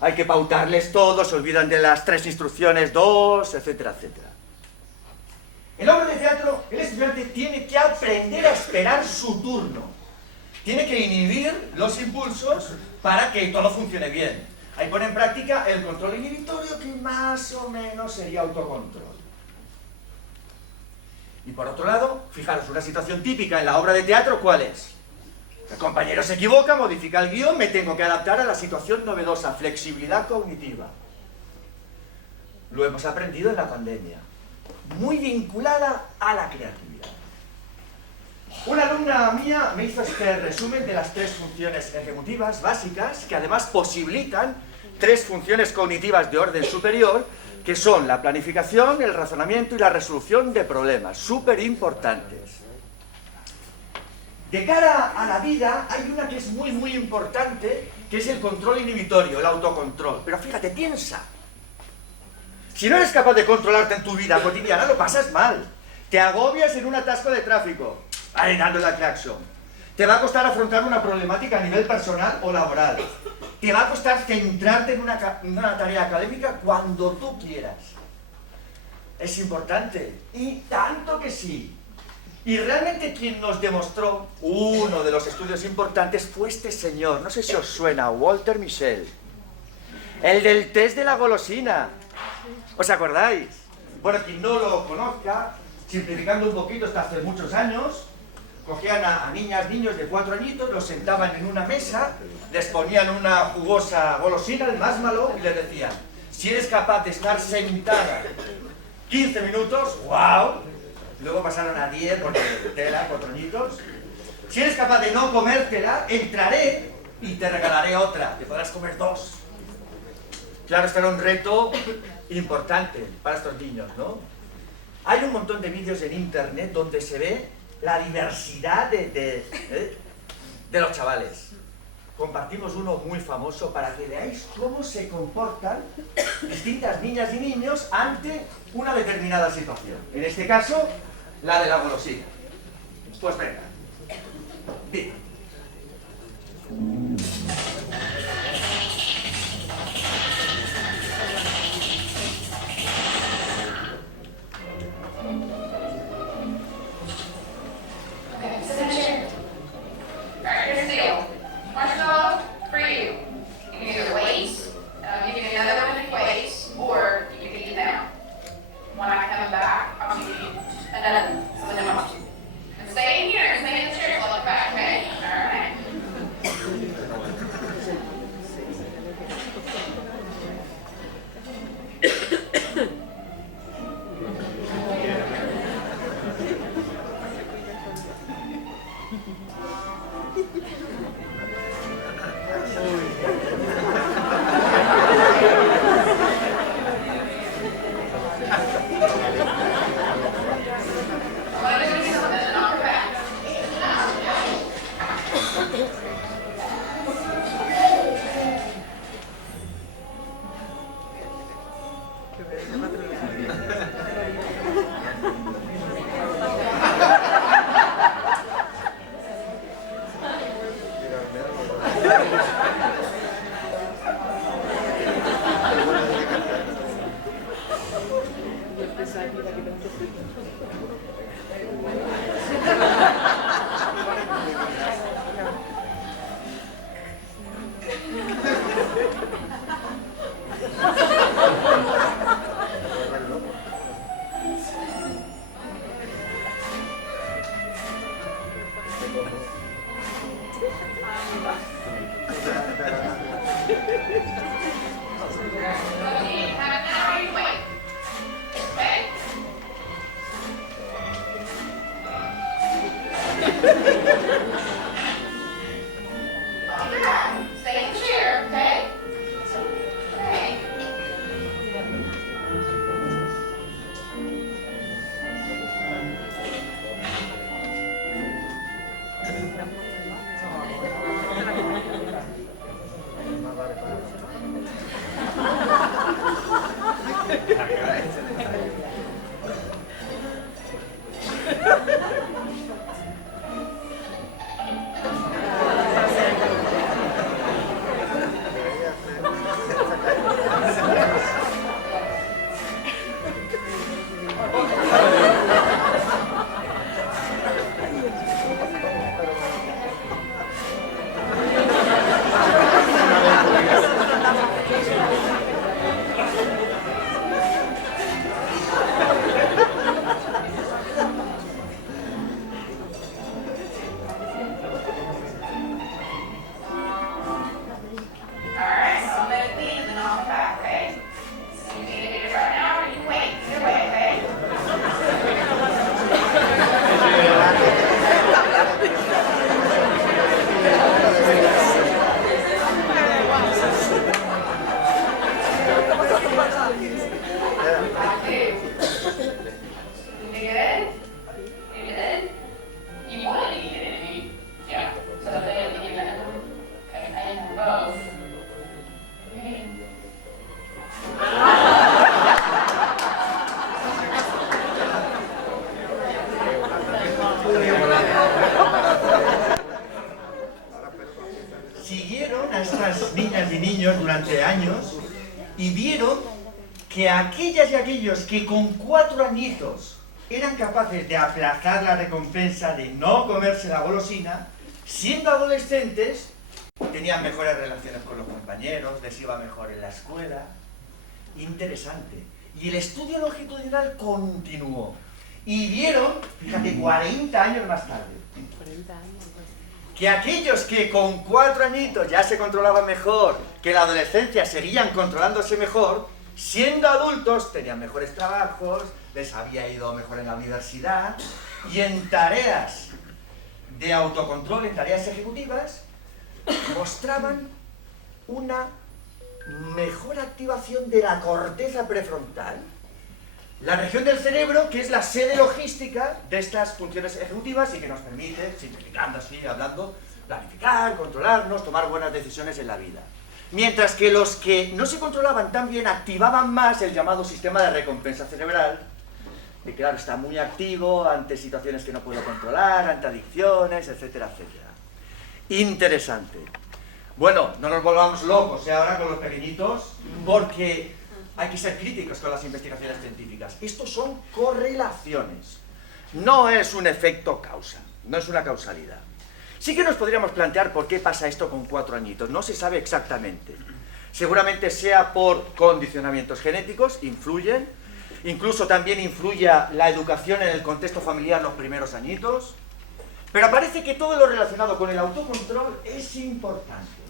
Hay que pautarles todo, se olvidan de las 3 instrucciones, 2, etcétera, etcétera. En la obra de teatro, el estudiante tiene que aprender a esperar su turno. Tiene que inhibir los impulsos para que todo funcione bien. Ahí pone en práctica el control inhibitorio, que más o menos sería autocontrol. Y por otro lado, fijaros, una situación típica en la obra de teatro, ¿cuál es? El compañero se equivoca, modifica el guión, me tengo que adaptar a la situación novedosa, flexibilidad cognitiva. Lo hemos aprendido en la pandemia, muy vinculada a la creatividad. Una alumna mía me hizo este resumen de las 3 funciones ejecutivas básicas, que además posibilitan 3 funciones cognitivas de orden superior, que son la planificación, el razonamiento y la resolución de problemas, súper importantes. De cara a la vida hay una que es muy muy importante, que es el control inhibitorio, el autocontrol. Pero fíjate, piensa. Si no eres capaz de controlarte en tu vida cotidiana, lo pasas mal. Te agobias en un atasco de tráfico, dando la claxon. Te va a costar afrontar una problemática a nivel personal o laboral. Te va a costar centrarte en una tarea académica cuando tú quieras. Es importante, y tanto que sí. Y realmente quien nos demostró uno de los estudios importantes fue este señor, no sé si os suena, Walter Mischel. El del test de la golosina. ¿Os acordáis? Bueno, quien no lo conozca, simplificando un poquito, hasta hace muchos años, cogían a niñas, niños de 4 añitos, los sentaban en una mesa, les ponían una jugosa golosina, el más malo, y les decían: si eres capaz de estar sentada 15 minutos, ¡wow! Luego pasaron a 10, porque tela, 4 añitos. Si eres capaz de no comértela, entraré y te regalaré otra, te podrás comer 2. Claro, este era un reto importante para estos niños, ¿no? Hay un montón de vídeos en internet donde se ve la diversidad de los chavales. Compartimos uno muy famoso para que veáis cómo se comportan distintas niñas y niños ante una determinada situación. En este caso, la de la golosina. Pues venga. Bien. Stay in the chair, okay? Okay. Siguieron a estas niñas y niños durante años y vieron que aquellas y aquellos que con 4 añitos eran capaces de aplazar la recompensa de no comerse la golosina, siendo adolescentes, tenían mejores relaciones con los compañeros, les iba mejor en la escuela. Interesante. Y el estudio longitudinal continuó. Y vieron, fíjate, 40 años más tarde, que aquellos que con 4 añitos ya se controlaban mejor, que la adolescencia seguían controlándose mejor, siendo adultos tenían mejores trabajos, les había ido mejor en la universidad, y en tareas de autocontrol, en tareas ejecutivas, mostraban una mejor activación de la corteza prefrontal, la región del cerebro que es la sede logística de estas funciones ejecutivas y que nos permite, simplificando así, hablando, planificar, controlarnos, tomar buenas decisiones en la vida. Mientras que los que no se controlaban tan bien activaban más el llamado sistema de recompensa cerebral, que claro, está muy activo ante situaciones que no puedo controlar, ante adicciones, etcétera, etcétera. Interesante. Bueno, no nos volvamos locos ahora con los pequeñitos, porque hay que ser críticos con las investigaciones científicas. Estos son correlaciones, no es un efecto causa, no es una causalidad. Sí que nos podríamos plantear por qué pasa esto con 4 añitos, no se sabe exactamente. Seguramente sea por condicionamientos genéticos, influyen, incluso también influye la educación en el contexto familiar los primeros añitos, pero parece que todo lo relacionado con el autocontrol es importante.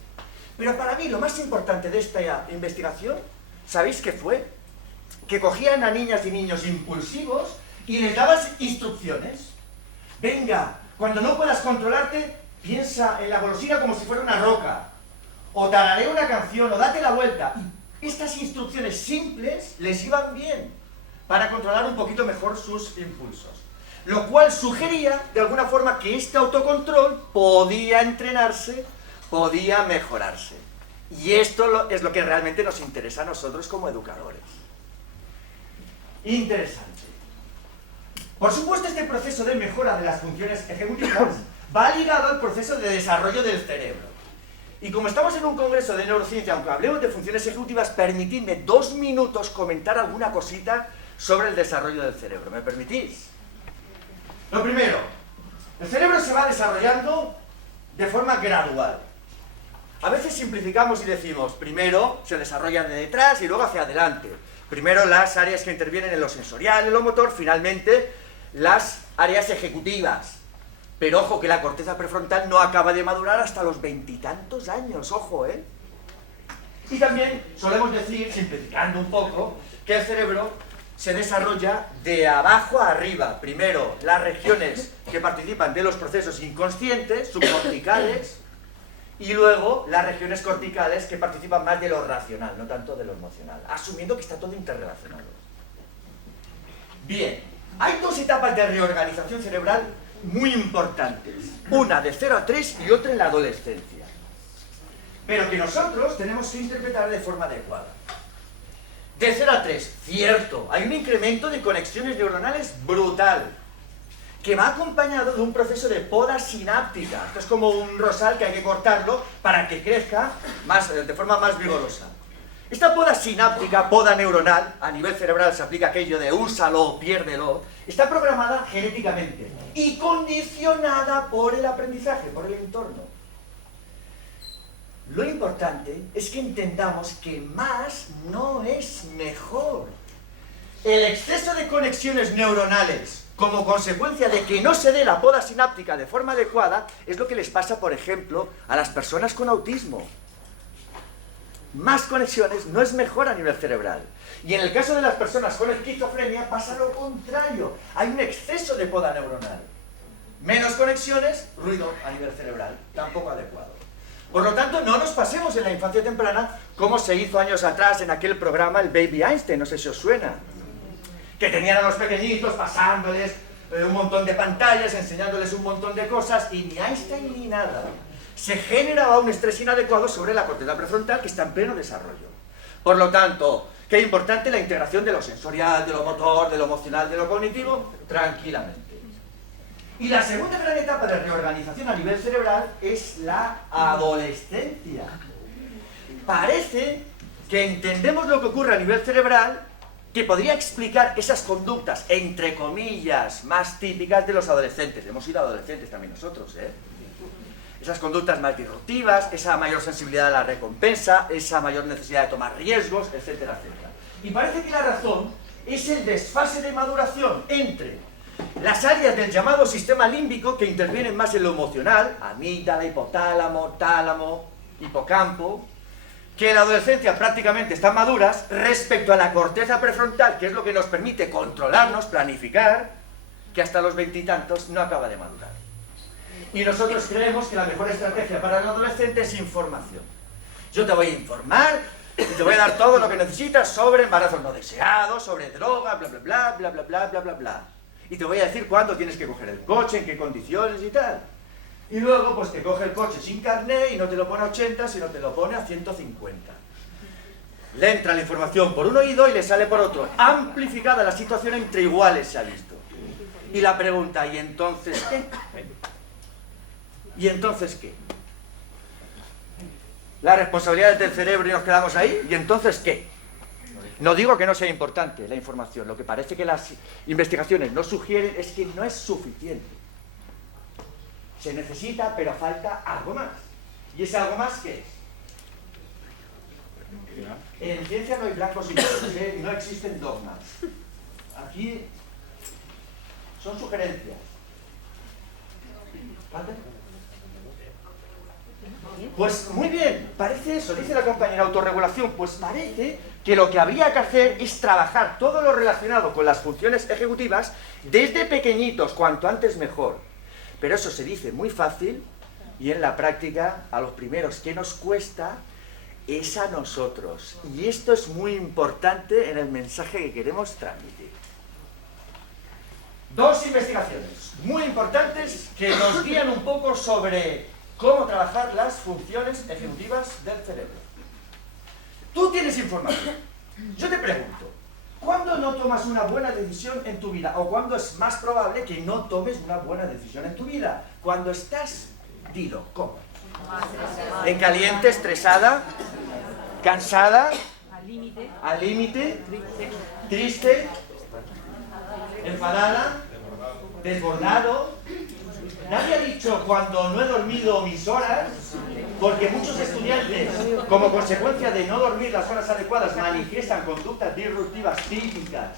Pero para mí lo más importante de esta investigación, ¿sabéis qué fue? Que cogían a niñas y niños impulsivos y les daban instrucciones. Venga, cuando no puedas controlarte, piensa en la golosina como si fuera una roca. O tararea una canción, o date la vuelta. Y estas instrucciones simples les iban bien para controlar un poquito mejor sus impulsos. Lo cual sugería, de alguna forma, que este autocontrol podía entrenarse, podía mejorarse. Y esto es lo que realmente nos interesa a nosotros como educadores. Interesante. Por supuesto, este proceso de mejora de las funciones ejecutivas va ligado al proceso de desarrollo del cerebro. Y como estamos en un congreso de neurociencia, aunque hablemos de funciones ejecutivas, permitidme 2 minutos comentar alguna cosita sobre el desarrollo del cerebro. ¿Me permitís? Lo primero, el cerebro se va desarrollando de forma gradual. A veces simplificamos y decimos, primero se desarrolla de detrás y luego hacia adelante. Primero las áreas que intervienen en lo sensorial, en lo motor, finalmente las áreas ejecutivas. Pero ojo que la corteza prefrontal no acaba de madurar hasta los 20 y tantos años, ojo, ¿eh? Y también solemos decir, simplificando un poco, que el cerebro se desarrolla de abajo a arriba. Primero, las regiones que participan de los procesos inconscientes, subcorticales, y luego las regiones corticales que participan más de lo racional, no tanto de lo emocional, asumiendo que está todo interrelacionado. Bien, hay 2 etapas de reorganización cerebral muy importantes, una de 0 a 3 y otra en la adolescencia, pero que nosotros tenemos que interpretar de forma adecuada. De 0 a 3, cierto, hay un incremento de conexiones neuronales brutal, que va acompañado de un proceso de poda sináptica. Esto es como un rosal que hay que cortarlo para que crezca de forma más vigorosa. Esta poda sináptica, poda neuronal, a nivel cerebral se aplica aquello de úsalo o piérdelo, está programada genéticamente y condicionada por el aprendizaje, por el entorno. Lo importante es que entendamos que más no es mejor. El exceso de conexiones neuronales como consecuencia de que no se dé la poda sináptica de forma adecuada es lo que les pasa, por ejemplo, a las personas con autismo. Más conexiones no es mejor a nivel cerebral. Y en el caso de las personas con esquizofrenia pasa lo contrario. Hay un exceso de poda neuronal. Menos conexiones, ruido a nivel cerebral, tampoco adecuado. Por lo tanto, no nos pasemos en la infancia temprana como se hizo años atrás en aquel programa, el Baby Einstein, no sé si os suena. Que tenían a los pequeñitos pasándoles un montón de pantallas, enseñándoles un montón de cosas, y ni Einstein ni nada. Se generaba un estrés inadecuado sobre la corteza prefrontal que está en pleno desarrollo. Por lo tanto, qué importante la integración de lo sensorial, de lo motor, de lo emocional, de lo cognitivo, tranquilamente. Y la segunda gran etapa de reorganización a nivel cerebral es la adolescencia. Parece que entendemos lo que ocurre a nivel cerebral, que podría explicar esas conductas, entre comillas, más típicas de los adolescentes. Hemos sido adolescentes también nosotros, ¿eh? Esas conductas más disruptivas, esa mayor sensibilidad a la recompensa, esa mayor necesidad de tomar riesgos, etcétera, etcétera. Y parece que la razón es el desfase de maduración entre las áreas del llamado sistema límbico que intervienen más en lo emocional, amígdala, hipotálamo, tálamo, hipocampo, que en la adolescencia prácticamente están maduras, respecto a la corteza prefrontal, que es lo que nos permite controlarnos, planificar, que hasta los 20 y tantos no acaba de madurar. Y nosotros creemos que la mejor estrategia para el adolescente es información. Yo te voy a informar y te voy a dar todo lo que necesitas sobre embarazos no deseados, sobre droga, bla, bla, bla, bla, bla, bla, bla, bla, bla. Y te voy a decir cuándo tienes que coger el coche, en qué condiciones y tal. Y luego, pues te coge el coche sin carné y no te lo pone a 80, sino te lo pone a 150. Le entra la información por un oído y le sale por otro. Amplificada la situación entre iguales se ha visto. Y la pregunta, ¿y entonces qué? ¿Y entonces qué? La responsabilidad es del cerebro y nos quedamos ahí. ¿Y entonces qué? No digo que no sea importante la información. Lo que parece que las investigaciones nos sugieren es que no es suficiente. Se necesita, pero falta algo más. ¿Y ese algo más qué es? En ciencia no hay blancos y negros, no existen dogmas. Aquí son sugerencias. ¿Vale? Pues muy bien, parece eso, dice la compañera autorregulación, pues parece que lo que habría que hacer es trabajar todo lo relacionado con las funciones ejecutivas desde pequeñitos, cuanto antes mejor. Pero eso se dice muy fácil y en la práctica a los primeros que nos cuesta es a nosotros. Y esto es muy importante en el mensaje que queremos transmitir. 2 investigaciones muy importantes que nos guían un poco sobre cómo trabajar las funciones ejecutivas del cerebro. Tú tienes información. Yo te pregunto, ¿Cuándo no tomas una buena decisión en tu vida? ¿O cuándo es más probable que no tomes una buena decisión en tu vida? Cuando estás, dilo, ¿cómo? En caliente, estresada, cansada, al límite, triste, enfadada, desbordado. Nadie ha dicho cuando no he dormido mis horas, porque muchos estudiantes, como consecuencia de no dormir las horas adecuadas, manifiestan conductas disruptivas típicas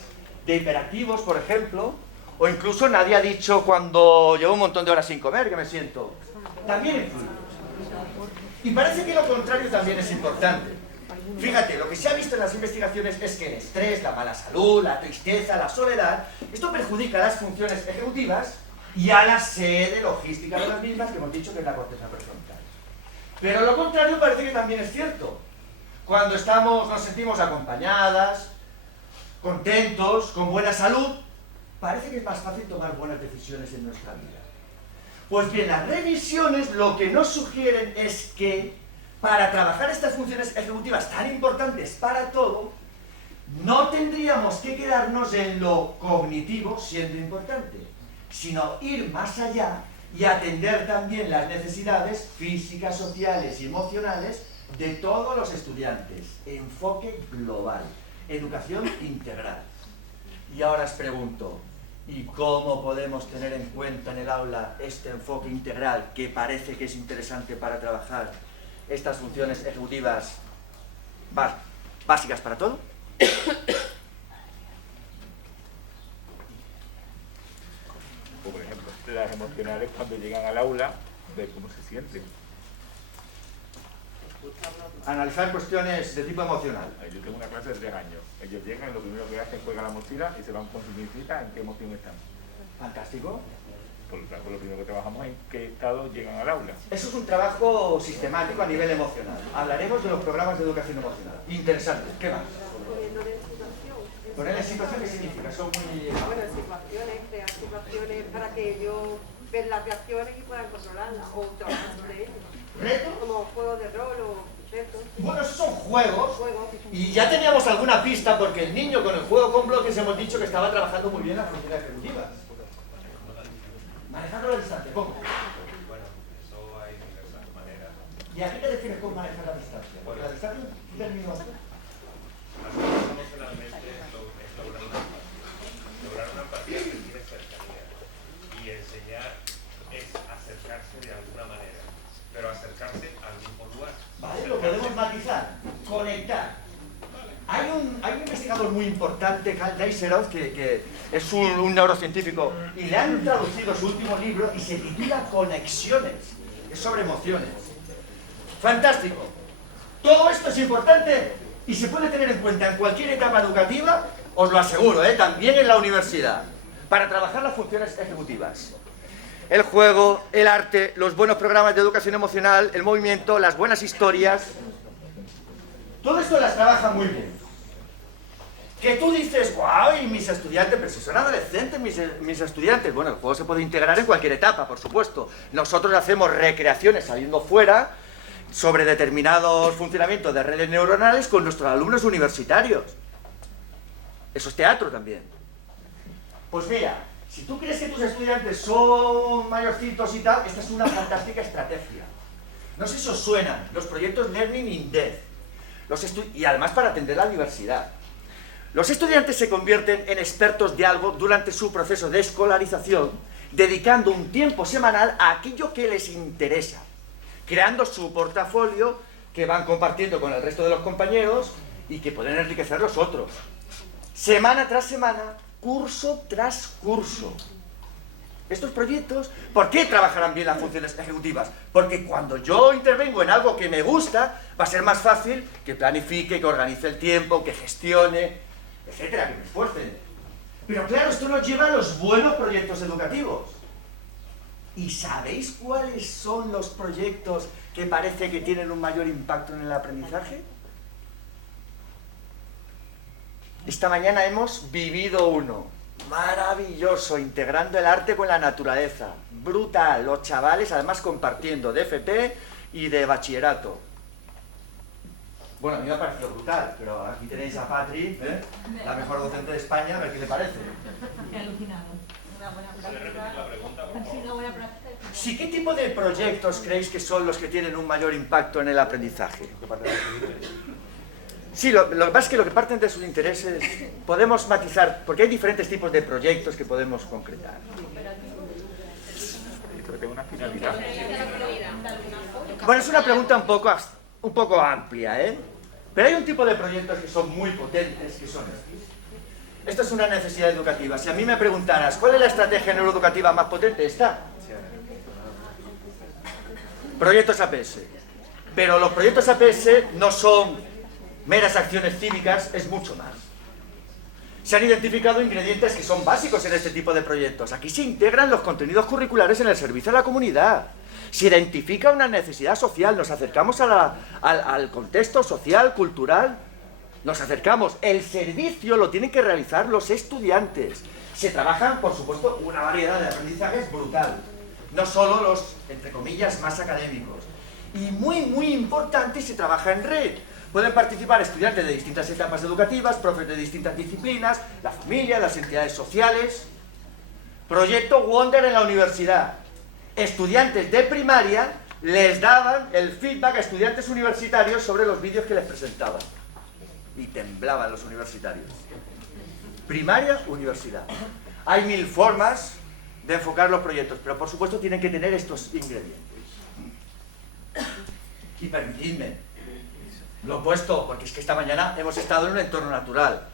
de hiperactivos, por ejemplo, o incluso nadie ha dicho cuando llevo un montón de horas sin comer, que me siento. También influye. Y parece que lo contrario también es importante. Fíjate, lo que se ha visto en las investigaciones es que el estrés, la mala salud, la tristeza, la soledad, esto perjudica a las funciones ejecutivas y a la sede logística de las mismas, que hemos dicho que es la corteza prefrontal. Pero lo contrario parece que también es cierto. Cuando nos sentimos acompañadas, contentos, con buena salud, parece que es más fácil tomar buenas decisiones en nuestra vida. Pues bien, las revisiones lo que nos sugieren es que para trabajar estas funciones ejecutivas tan importantes para todo, no tendríamos que quedarnos en lo cognitivo siendo importante, sino ir más allá y atender también las necesidades físicas, sociales y emocionales de todos los estudiantes. Enfoque global, educación integral. Y ahora os pregunto, ¿y cómo podemos tener en cuenta en el aula este enfoque integral que parece que es interesante para trabajar estas funciones ejecutivas básicas para todo? O por ejemplo, las emocionales cuando llegan al aula, ver cómo se sienten. Analizar cuestiones de tipo emocional. Yo tengo una clase de 3 años. Ellos llegan, lo primero que hacen es cuelgan la mochila y se van con su visita en qué emoción están. Fantástico. Por lo tanto, lo primero que trabajamos es en qué estado llegan al aula. Eso es un trabajo sistemático a nivel emocional. Hablaremos de los programas de educación emocional. Interesante. ¿Qué más? Poniéndole en situación. ¿Ponerle en situación qué significa? Son muy... Bueno, situaciones, crear situaciones para que ellos vean las reacciones y puedan controlarlas o trabajar sobre ellas. ¿Retos? Como juegos de rol o retos. Bueno, esos son juegos. Y ya teníamos alguna pista porque el niño con el juego con bloques hemos dicho que estaba trabajando muy bien las funciones ejecutivas. Manejarlo al instante, ¿cómo? Bueno, eso hay diversas maneras. ¿Y a qué te refieres con manejar la distancia? Porque la distancia es un término... Emocionalmente es lograr una empatía que tiene cercanía. Y enseñar es acercarse de alguna manera, pero acercarse al mismo lugar. Vale, lo podemos matizar, conectar. Hay un investigador muy importante, Carl Neisseroth, que es un neurocientífico, y le han traducido su último libro y se titula Conexiones. Es sobre emociones. Fantástico. Todo esto es importante y se puede tener en cuenta en cualquier etapa educativa, os lo aseguro, también en la universidad, para trabajar las funciones ejecutivas. El juego, el arte, los buenos programas de educación emocional, el movimiento, las buenas historias. Todo esto las trabaja muy bien. Que tú dices, guau, y mis estudiantes, pero si son adolescentes mis estudiantes. Bueno, el juego se puede integrar en cualquier etapa, por supuesto. Nosotros hacemos recreaciones saliendo fuera sobre determinados funcionamientos de redes neuronales con nuestros alumnos universitarios. Eso es teatro también. Pues mira, si tú crees que tus estudiantes son mayorcitos y tal, esta es una fantástica estrategia. No sé si os suenan los proyectos Learning in Depth. Y además para atender la diversidad. Los estudiantes se convierten en expertos de algo durante su proceso de escolarización, dedicando un tiempo semanal a aquello que les interesa, creando su portafolio que van compartiendo con el resto de los compañeros y que pueden enriquecer los otros. Semana tras semana, curso tras curso. Estos proyectos, ¿por qué trabajarán bien las funciones ejecutivas? Porque cuando yo intervengo en algo que me gusta, va a ser más fácil que planifique, que organice el tiempo, que gestione, etcétera, que me esfuerce. Pero claro, esto nos lleva a los buenos proyectos educativos. ¿Y sabéis cuáles son los proyectos que parece que tienen un mayor impacto en el aprendizaje? Esta mañana hemos vivido uno. Maravilloso, integrando el arte con la naturaleza. Brutal, los chavales además compartiendo de FP y de bachillerato. Bueno, a mí me ha parecido brutal, pero aquí tenéis a Patri, la mejor docente de España, a ver qué le parece. He alucinado. Una buena práctica. Sí, una buena práctica. Sí, ¿qué tipo de proyectos creéis que son los que tienen un mayor impacto en el aprendizaje? Sí, lo que pasa es que lo que parten de sus intereses podemos matizar, porque hay diferentes tipos de proyectos que podemos concretar. Esto que tenga una finalidad. Bueno, es una pregunta un poco amplia, ¿eh? Pero hay un tipo de proyectos que son muy potentes, que son estos. Esto es una necesidad educativa. Si a mí me preguntaras, ¿cuál es la estrategia neuroeducativa más potente? Esta. Proyectos APS. Pero los proyectos APS no son meras acciones cívicas, es mucho más. Se han identificado ingredientes que son básicos en este tipo de proyectos. Aquí se integran los contenidos curriculares en el servicio a la comunidad. Se identifica una necesidad social, nos acercamos al contexto social, cultural, nos acercamos. El servicio lo tienen que realizar los estudiantes. Se trabajan, por supuesto, una variedad de aprendizajes brutal. No solo los, entre comillas, más académicos. Y muy importante, se trabaja en red. Pueden participar estudiantes de distintas etapas educativas, profes de distintas disciplinas, la familia, las entidades sociales. Proyecto Wonder en la universidad. Estudiantes de primaria les daban el feedback a estudiantes universitarios sobre los vídeos que les presentaban. Y temblaban los universitarios. Primaria, universidad. Hay 1000 formas de enfocar los proyectos, pero por supuesto tienen que tener estos ingredientes. Y permitidme, lo he puesto porque es que esta mañana hemos estado en un entorno natural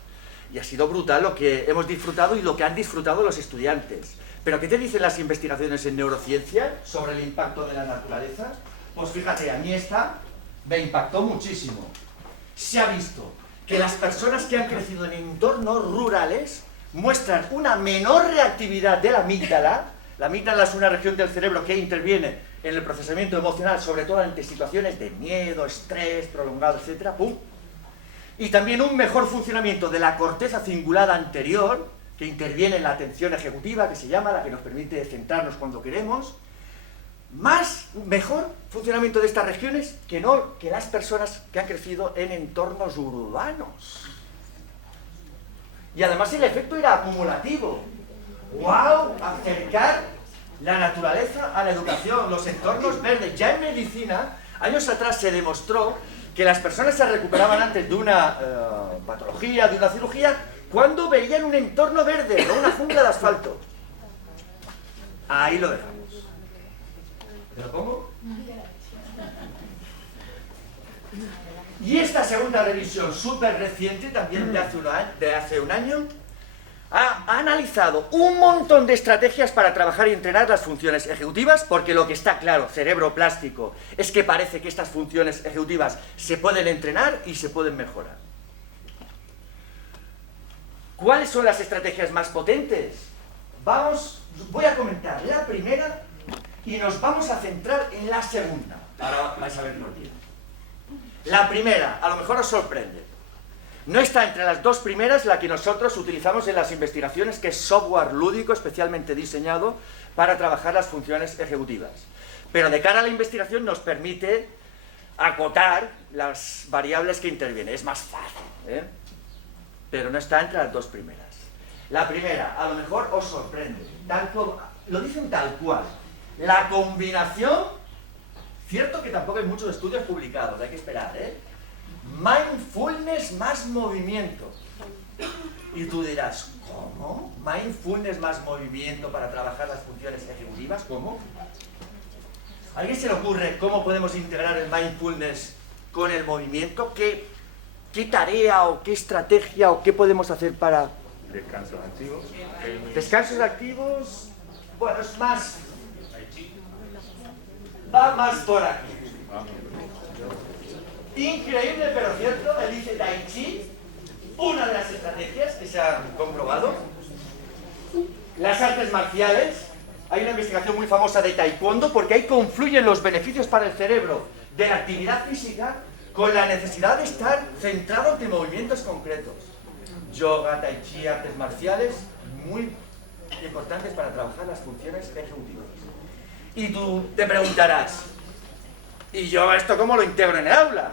y ha sido brutal lo que hemos disfrutado y lo que han disfrutado los estudiantes. ¿Pero qué te dicen las investigaciones en neurociencia sobre el impacto de la naturaleza? Pues fíjate, a mí esta me impactó muchísimo. Se ha visto que las personas que han crecido en entornos rurales muestran una menor reactividad de la amígdala. La amígdala es una región del cerebro que interviene en el procesamiento emocional, sobre todo ante situaciones de miedo, estrés, prolongado, etc. ¡Pum! Y también un mejor funcionamiento de la corteza cingulada anterior, que interviene en la atención ejecutiva, que se llama, la que nos permite centrarnos cuando queremos. Mejor funcionamiento de estas regiones que las personas que han crecido en entornos urbanos. Y además el efecto era acumulativo. ¡Wow! Acercar la naturaleza a la educación, los entornos verdes. Ya en medicina, años atrás se demostró que las personas se recuperaban antes de una patología, de una cirugía, cuando veían un entorno verde, no una jungla de asfalto. Ahí lo dejamos. ¿Te lo pongo? Y esta segunda revisión súper reciente, también de hace un año, ha analizado un montón de estrategias para trabajar y entrenar las funciones ejecutivas, porque lo que está claro, cerebro plástico, es que parece que estas funciones ejecutivas se pueden entrenar y se pueden mejorar. ¿Cuáles son las estrategias más potentes? Voy a comentar la primera y nos vamos a centrar en la segunda. Ahora vais a ver por qué. La primera, a lo mejor os sorprende. No está entre las dos primeras la que nosotros utilizamos en las investigaciones, que es software lúdico especialmente diseñado para trabajar las funciones ejecutivas. Pero de cara a la investigación nos permite acotar las variables que intervienen. Es más fácil, ¿eh? Pero no está entre las dos primeras. La primera, a lo mejor os sorprende. Lo dicen tal cual. La combinación, cierto que tampoco hay muchos estudios publicados, hay que esperar, ¿eh? Mindfulness más movimiento. Y tú dirás, ¿cómo? ¿Mindfulness más movimiento para trabajar las funciones ejecutivas? ¿Cómo? ¿A alguien se le ocurre cómo podemos integrar el mindfulness con el movimiento? ¿Qué tarea o qué estrategia o qué podemos hacer para...? Descansos activos. Descansos activos, bueno, es más... Va más por aquí. Increíble, pero cierto, él dice Tai Chi, una de las estrategias que se han comprobado. Las artes marciales, hay una investigación muy famosa de Taekwondo, porque ahí confluyen los beneficios para el cerebro de la actividad física con la necesidad de estar centrado ante movimientos concretos. Yoga, Tai Chi, artes marciales, muy importantes para trabajar las funciones ejecutivas. Y tú te preguntarás, ¿y yo esto cómo lo integro en el aula?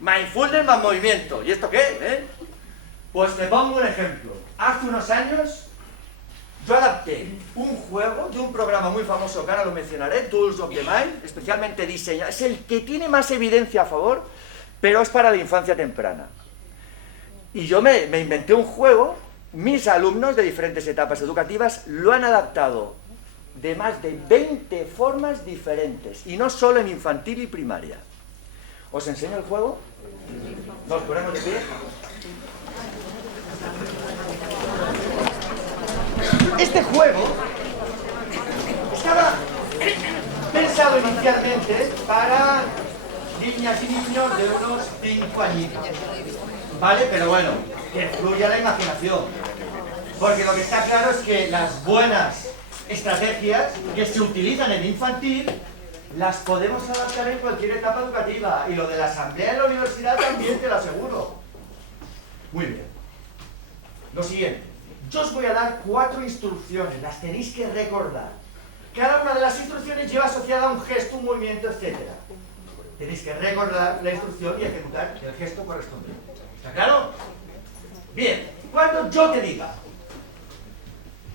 Mindfulness más movimiento. ¿Y esto qué? Pues te pongo un ejemplo. Hace unos años yo adapté un juego de un programa muy famoso que ahora lo mencionaré, Tools of the Mind, especialmente diseñado. Es el que tiene más evidencia a favor, pero es para la infancia temprana. Y yo me inventé un juego, mis alumnos de diferentes etapas educativas lo han adaptado de más de 20 formas diferentes, y no solo en infantil y primaria. ¿Os enseño el juego? ¿Nos ponemos de pie? Este juego estaba pensado inicialmente para niñas y niños de unos 5 añitos, ¿vale? Pero bueno, que fluya la imaginación, porque lo que está claro es que las buenas estrategias que se utilizan en infantil las podemos adaptar en cualquier etapa educativa, y lo de la asamblea en la universidad también te lo aseguro. Muy bien. Lo siguiente. Yo os voy a dar 4 instrucciones, las tenéis que recordar. Cada una de las instrucciones lleva asociada a un gesto, un movimiento, etc. Tenéis que recordar la instrucción y ejecutar el gesto correspondiente. ¿Está claro? Bien, cuando yo te diga...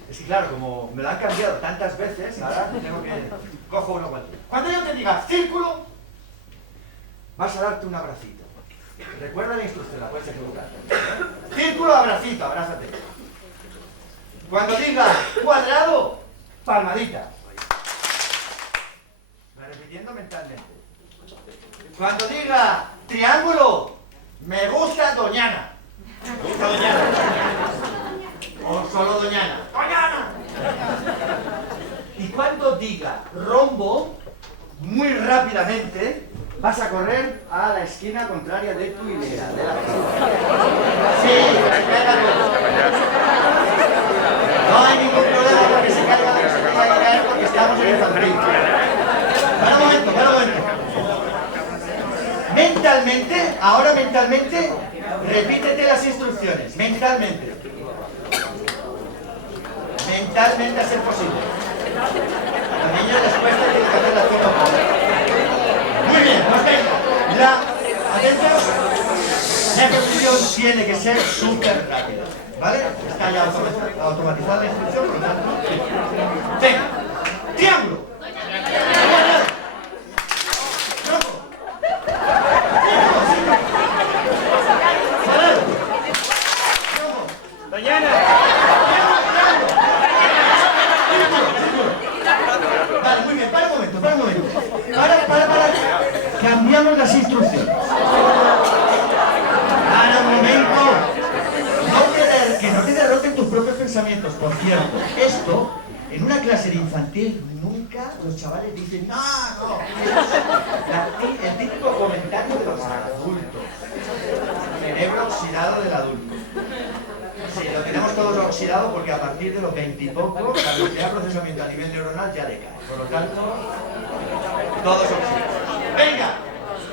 Es que claro, como me lo han cambiado tantas veces, ahora tengo que... Cojo uno cualquiera. Cuando yo te diga círculo, vas a darte un abracito. Recuerda la instrucción, la puedes ejecutar. Círculo, abracito, abrázate. Cuando diga cuadrado, palmadita. Voy repitiendo mentalmente. Cuando diga triángulo, me gusta Doñana. ¿Me gusta Doñana? O solo Doñana. ¡Doñana! Y cuando diga rombo, muy rápidamente vas a correr a la esquina contraria de tu hilera. De la... Sí, no hay ningún problema porque se caiga lo que se tenga que caer, porque estamos en infantil. Para un momento. Mentalmente, ahora mentalmente, repítete las instrucciones. Mentalmente a ser posible. A los niños les cuesta, tienen que hacer la acción opuesta. Muy bien, pues venga. Atentos, la ejecución tiene que ser súper rápida. ¿Vale? Está ya automatizada la instrucción, por lo tanto. Venga. Triángulo. Vale, muy bien, para un momento. Para. Cambiamos las instrucciones. Para un momento. Que no te derroten tus propios pensamientos. Por cierto, esto, en una clase de infantil, nunca los chavales dicen, no. El típico comentario de los adultos. Cerebro oxidado del adulto. Sí, lo tenemos todos oxidado porque a partir de los 20 y poco, la velocidad de procesamiento a nivel neuronal ya decae. Por lo tanto, todos oxidados. Venga,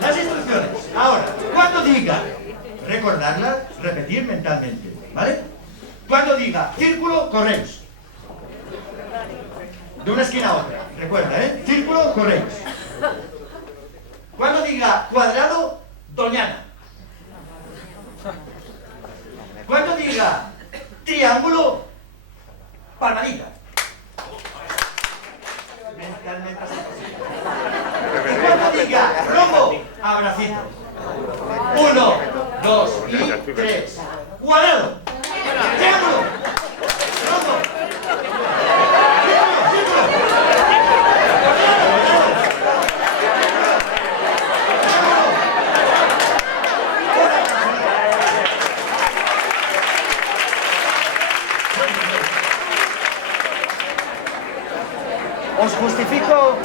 las instrucciones. Ahora, cuando diga, recordarlas, repetir mentalmente, ¿vale? Cuando diga círculo, corremos. De una esquina a otra. Recuerda, ¿eh? Círculo, corremos. Cuando diga cuadrado, Doñana. Cuando diga triángulo, palmadita. Mentalmente así posible. Y cuando diga rombo, abracito. 1, 2 y 3. Cuadrado. Triángulo. Rombo. Os justifico.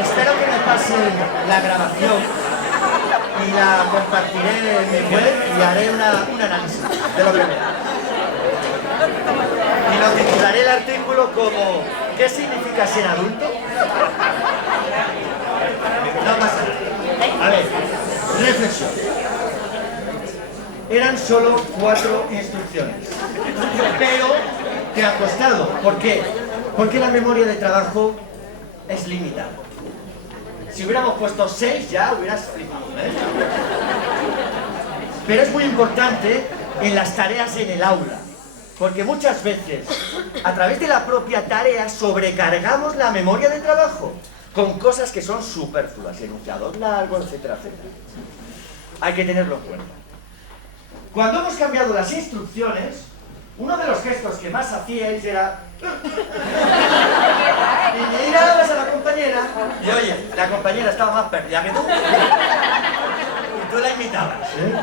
Espero que me pasen la grabación y la compartiré en mi web y haré un análisis de lo que vea. Y lo titularé el artículo como ¿qué significa ser adulto? No pasa nada. A ver, reflexión. Eran solo 4 instrucciones, pero te ha costado. ¿Por qué? Porque la memoria de trabajo es limitada. Si hubiéramos puesto 6 ya hubieras flipado, ¿eh? Pero es muy importante en las tareas en el aula. Porque muchas veces, a través de la propia tarea, sobrecargamos la memoria de trabajo con cosas que son superfluas, enunciados largos, etcétera, etcétera. Hay que tenerlo en cuenta. Cuando hemos cambiado las instrucciones, uno de los gestos que más hacíais era... y mirabas a la compañera, y oye, la compañera estaba más perdida que tú, y tú la imitabas, ¿eh?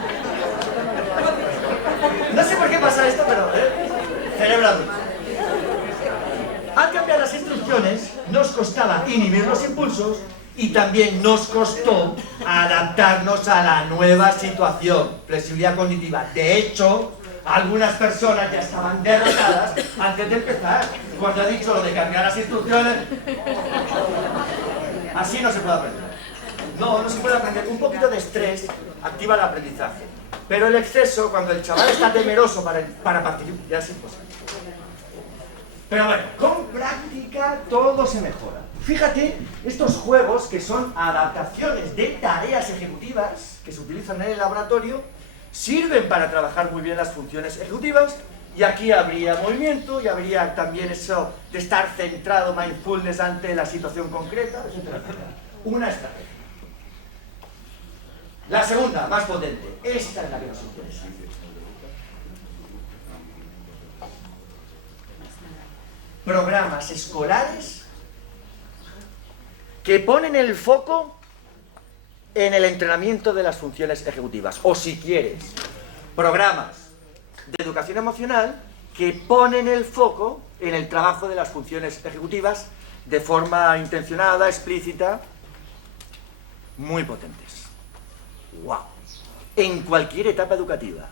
No sé por qué pasa esto, pero... cerebro adulto. Al cambiar las instrucciones, nos costaba inhibir los impulsos y también nos costó adaptarnos a la nueva situación. Flexibilidad cognitiva. De hecho, algunas personas ya estaban derrotadas antes de empezar. Cuando he dicho lo de cambiar las instrucciones... Así no se puede aprender. No se puede aprender. Un poquito de estrés activa el aprendizaje. Pero el exceso, cuando el chaval está temeroso para participar, ya es imposible. Pero bueno, con práctica todo se mejora. Fíjate, estos juegos que son adaptaciones de tareas ejecutivas que se utilizan en el laboratorio, sirven para trabajar muy bien las funciones ejecutivas, y aquí habría movimiento, y habría también eso de estar centrado, mindfulness ante la situación concreta, etcétera, etcétera. Una estrategia. La segunda, más potente, esta es la que nos interesa. Programas escolares que ponen el foco en el entrenamiento de las funciones ejecutivas. O si quieres, programas de educación emocional que ponen el foco en el trabajo de las funciones ejecutivas de forma intencionada, explícita, muy potentes. ¡Wow! En cualquier etapa educativa.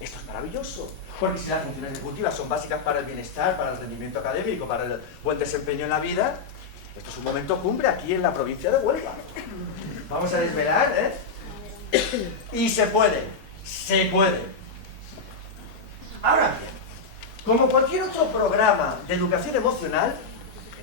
Esto es maravilloso, porque si las funciones ejecutivas son básicas para el bienestar, para el rendimiento académico, para el buen desempeño en la vida, esto es un momento cumbre aquí en la provincia de Huelva. Vamos a desvelar, ¿eh? Y se puede. Ahora bien, como cualquier otro programa de educación emocional,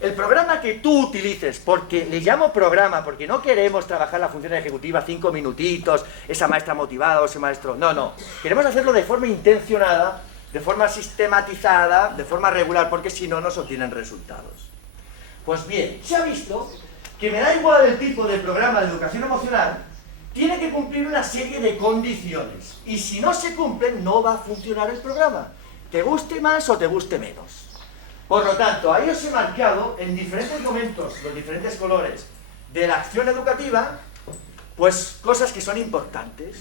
el programa que tú utilices, porque le llamo programa, porque no queremos trabajar la función ejecutiva 5 minutitos, esa maestra motivada o ese maestro... No. Queremos hacerlo de forma intencionada, de forma sistematizada, de forma regular, porque si no, no se obtienen resultados. Pues bien, se ha visto que me da igual el tipo de programa de educación emocional, tiene que cumplir una serie de condiciones. Y si no se cumplen, no va a funcionar el programa. Te guste más o te guste menos. Por lo tanto, ahí os he marcado en diferentes momentos, los diferentes colores de la acción educativa, pues cosas que son importantes.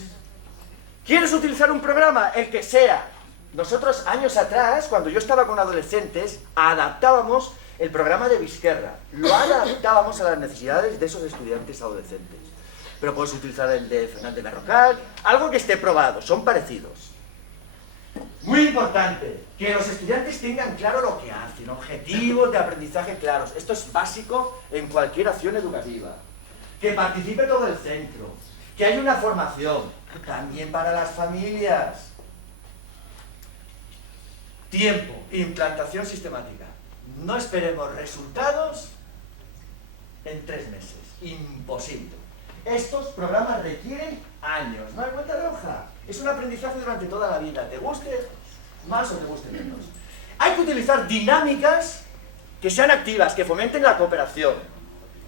¿Quieres utilizar un programa? El que sea. Nosotros años atrás, cuando yo estaba con adolescentes, adaptábamos el programa de Vizquerra. Lo adaptábamos a las necesidades de esos estudiantes adolescentes. Pero puedes utilizar el de Fernández Berrocal, algo que esté probado, son parecidos. Muy importante, que los estudiantes tengan claro lo que hacen, objetivos de aprendizaje claros. Esto es básico en cualquier acción educativa. Que participe todo el centro, que haya una formación, también para las familias. Tiempo, implantación sistemática. No esperemos resultados en 3 meses, imposible. Estos programas requieren años, no hay vuelta de hoja. Es un aprendizaje durante toda la vida, te guste más o te guste menos. Hay que utilizar dinámicas que sean activas, que fomenten la cooperación.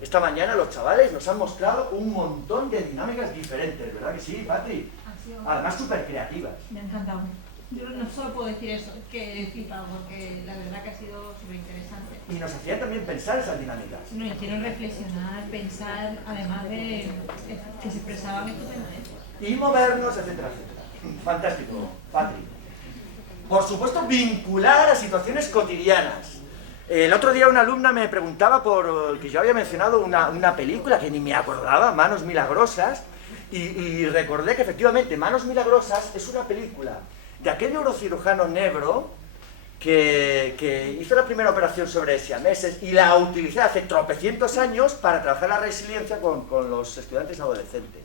Esta mañana los chavales nos han mostrado un montón de dinámicas diferentes, ¿verdad que sí, Patri? Además súper creativas. Me ha encantado. Yo no solo puedo decir eso, es que he flipado porque la verdad que ha sido súper interesante. Y nos hacían también pensar esas dinámicas. Nos hicieron reflexionar, pensar, además de que se expresaban estupendamente. Y movernos, etcétera, etcétera. Fantástico, Patri. Por supuesto, vincular a situaciones cotidianas. El otro día una alumna me preguntaba por que yo había mencionado una película que ni me acordaba, Manos Milagrosas, y recordé que efectivamente Manos Milagrosas es una película de aquel neurocirujano negro que hizo la primera operación sobre siameses y la utilicé hace tropecientos años para trabajar la resiliencia con los estudiantes adolescentes.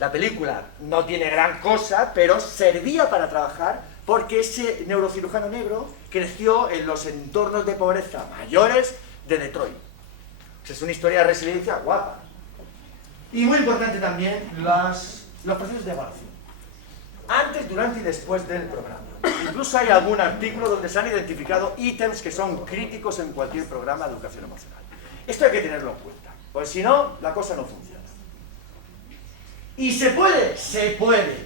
La película no tiene gran cosa, pero servía para trabajar porque ese neurocirujano negro creció en los entornos de pobreza mayores de Detroit. Es una historia de resiliencia guapa. Y muy importante también los procesos de evaluación. Antes, durante y después del programa. Incluso hay algún artículo donde se han identificado ítems que son críticos en cualquier programa de educación emocional. Esto hay que tenerlo en cuenta, porque si no, la cosa no funciona. ¿Y se puede? Se puede.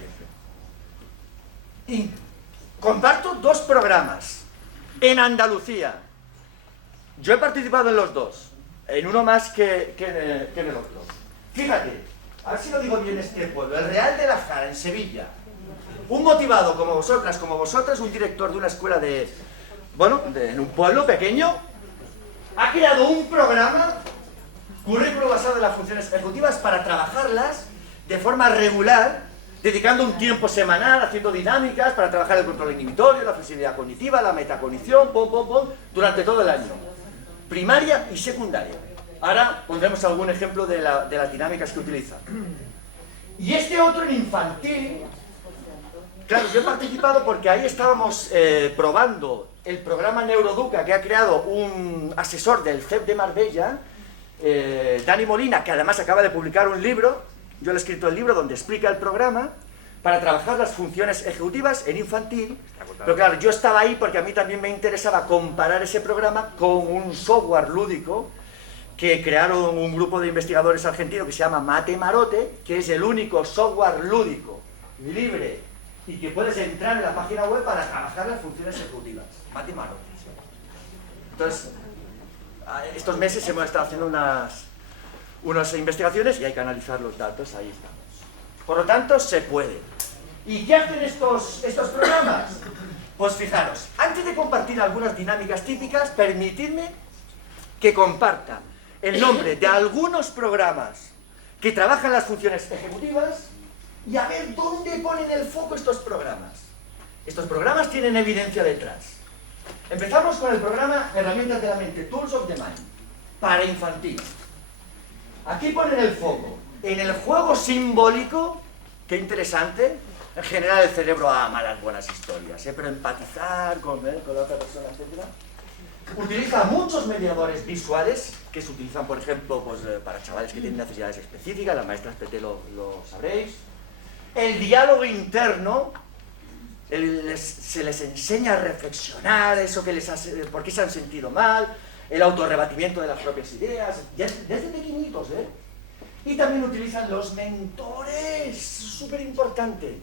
Y comparto 2 programas en Andalucía. Yo he participado en los 2, en uno más que en el otro. Fíjate, a ver si lo digo bien este pueblo, el Real de la Jara, en Sevilla. Un motivado como vosotras, como vosotras, un director de una escuela en un pueblo pequeño, ha creado un programa, currículo basado en las funciones ejecutivas, para trabajarlas de forma regular, dedicando un tiempo semanal, haciendo dinámicas para trabajar el control inhibitorio, la flexibilidad cognitiva, la metacognición, durante todo el año. Primaria y secundaria. Ahora pondremos algún ejemplo de las dinámicas que utilizan. Y este otro en infantil, claro, yo he participado porque ahí estábamos probando el programa Neuroeduca que ha creado un asesor del CEP de Marbella, Dani Molina, que además acaba de publicar un libro. Yo le he escrito el libro donde explica el programa para trabajar las funciones ejecutivas en infantil. Pero claro, yo estaba ahí porque a mí también me interesaba comparar ese programa con un software lúdico que crearon un grupo de investigadores argentinos que se llama Matemarote, que es el único software lúdico, libre, y que puedes entrar en la página web para trabajar las funciones ejecutivas. Matemarote. Entonces, estos meses hemos estado haciendo unas investigaciones y hay que analizar los datos, ahí estamos. Por lo tanto, se puede. ¿Y qué hacen estos programas? Pues fijaros, antes de compartir algunas dinámicas típicas, permitidme que comparta el nombre de algunos programas que trabajan las funciones ejecutivas y a ver dónde ponen el foco estos programas. Estos programas tienen evidencia detrás. Empezamos con el programa Herramientas de la Mente, Tools of the Mind, para infantil. Aquí ponen el foco en el juego simbólico, qué interesante. En general el cerebro ama las buenas historias, pero empatizar con la otra persona, etc. Utiliza muchos mediadores visuales que se utilizan, por ejemplo, para chavales que tienen necesidades específicas, las maestras PT lo sabréis. El diálogo interno, se les enseña a reflexionar por qué se han sentido mal, el autorrebatimiento de las propias ideas, desde pequeñitos, Y también utilizan los mentores, súper importante.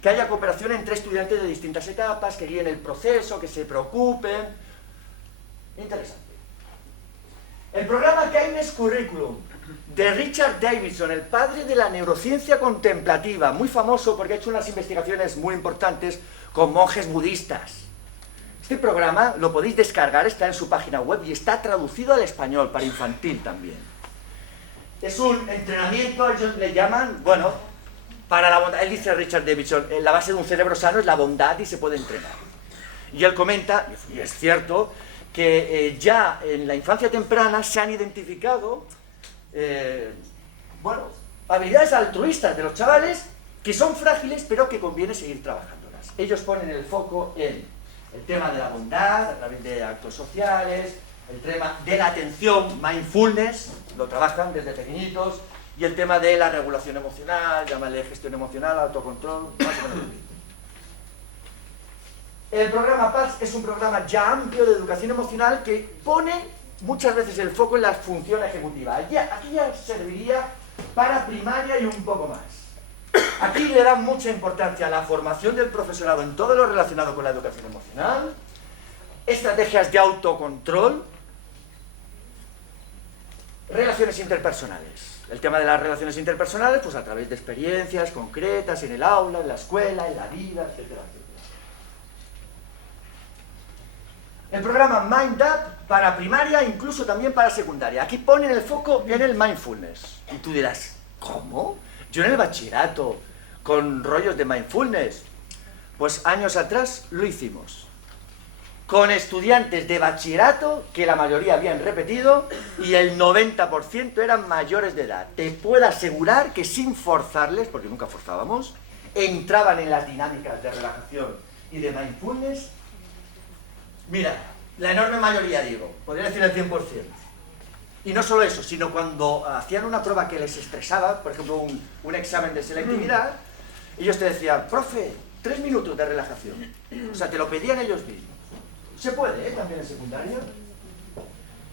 Que haya cooperación entre estudiantes de distintas etapas, que guíen el proceso, que se preocupen. Interesante. El programa Kindness Curriculum, de Richard Davidson, el padre de la neurociencia contemplativa, muy famoso porque ha hecho unas investigaciones muy importantes con monjes budistas. Este programa lo podéis descargar, está en su página web y está traducido al español, para infantil también. Es un entrenamiento, ellos le llaman, para la bondad. Él dice, Richard Davidson, la base de un cerebro sano es la bondad y se puede entrenar. Y él comenta, y es cierto, que ya en la infancia temprana se han identificado habilidades altruistas de los chavales que son frágiles, pero que conviene seguir trabajándolas. Ellos ponen el foco en el tema de la bondad, a través de actos sociales, el tema de la atención, mindfulness, lo trabajan desde pequeñitos, y el tema de la regulación emocional, llámale gestión emocional, autocontrol, más o menos. El programa PAS es un programa ya amplio de educación emocional que pone muchas veces el foco en la función ejecutiva. Aquí ya serviría para primaria y un poco más. Aquí le dan mucha importancia a la formación del profesorado en todo lo relacionado con la educación emocional, estrategias de autocontrol, relaciones interpersonales. El tema de las relaciones interpersonales, pues a través de experiencias concretas en el aula, en la escuela, en la vida, etcétera, etcétera. El programa MindUp para primaria, incluso también para secundaria. Aquí ponen el foco en el mindfulness. Y tú dirás, ¿cómo? Yo en el bachillerato, con rollos de mindfulness. Pues años atrás lo hicimos. Con estudiantes de bachillerato, que la mayoría habían repetido, y el 90% eran mayores de edad. Te puedo asegurar que sin forzarles, porque nunca forzábamos, entraban en las dinámicas de relajación y de mindfulness Mira, la enorme mayoría, digo, podría decir el 100%. Y no solo eso, sino cuando hacían una prueba que les estresaba, por ejemplo, un examen de selectividad, ellos te decían, profe, 3 minutos de relajación. O sea, te lo pedían ellos mismos. Se puede, también en secundaria.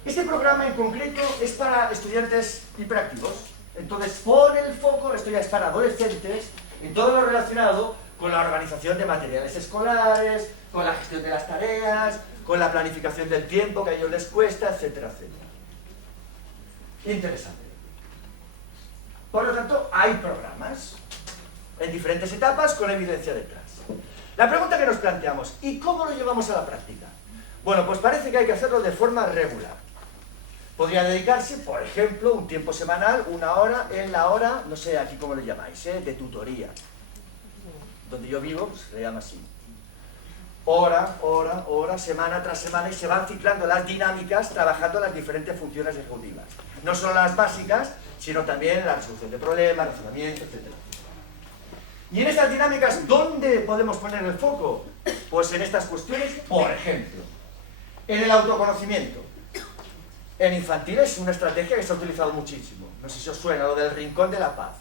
Este programa en concreto es para estudiantes hiperactivos. Entonces pone el foco, esto ya es para adolescentes, en todo lo relacionado con la organización de materiales escolares, con la gestión de las tareas, con la planificación del tiempo que a ellos les cuesta, etcétera, etcétera. Interesante. Por lo tanto, hay programas en diferentes etapas con evidencia detrás. La pregunta que nos planteamos, ¿y cómo lo llevamos a la práctica? Bueno, pues parece que hay que hacerlo de forma regular. Podría dedicarse, por ejemplo, un tiempo semanal, 1 hora, en la hora, no sé aquí cómo le llamáis, de tutoría. Donde yo vivo, pues, se le llama así. Hora, semana tras semana, y se van ciclando las dinámicas trabajando las diferentes funciones ejecutivas. No solo las básicas, sino también la resolución de problemas, razonamiento, etc. Y en estas dinámicas, ¿dónde podemos poner el foco? Pues en estas cuestiones, por ejemplo, en el autoconocimiento. En infantil es una estrategia que se ha utilizado muchísimo. No sé si os suena lo del rincón de la paz.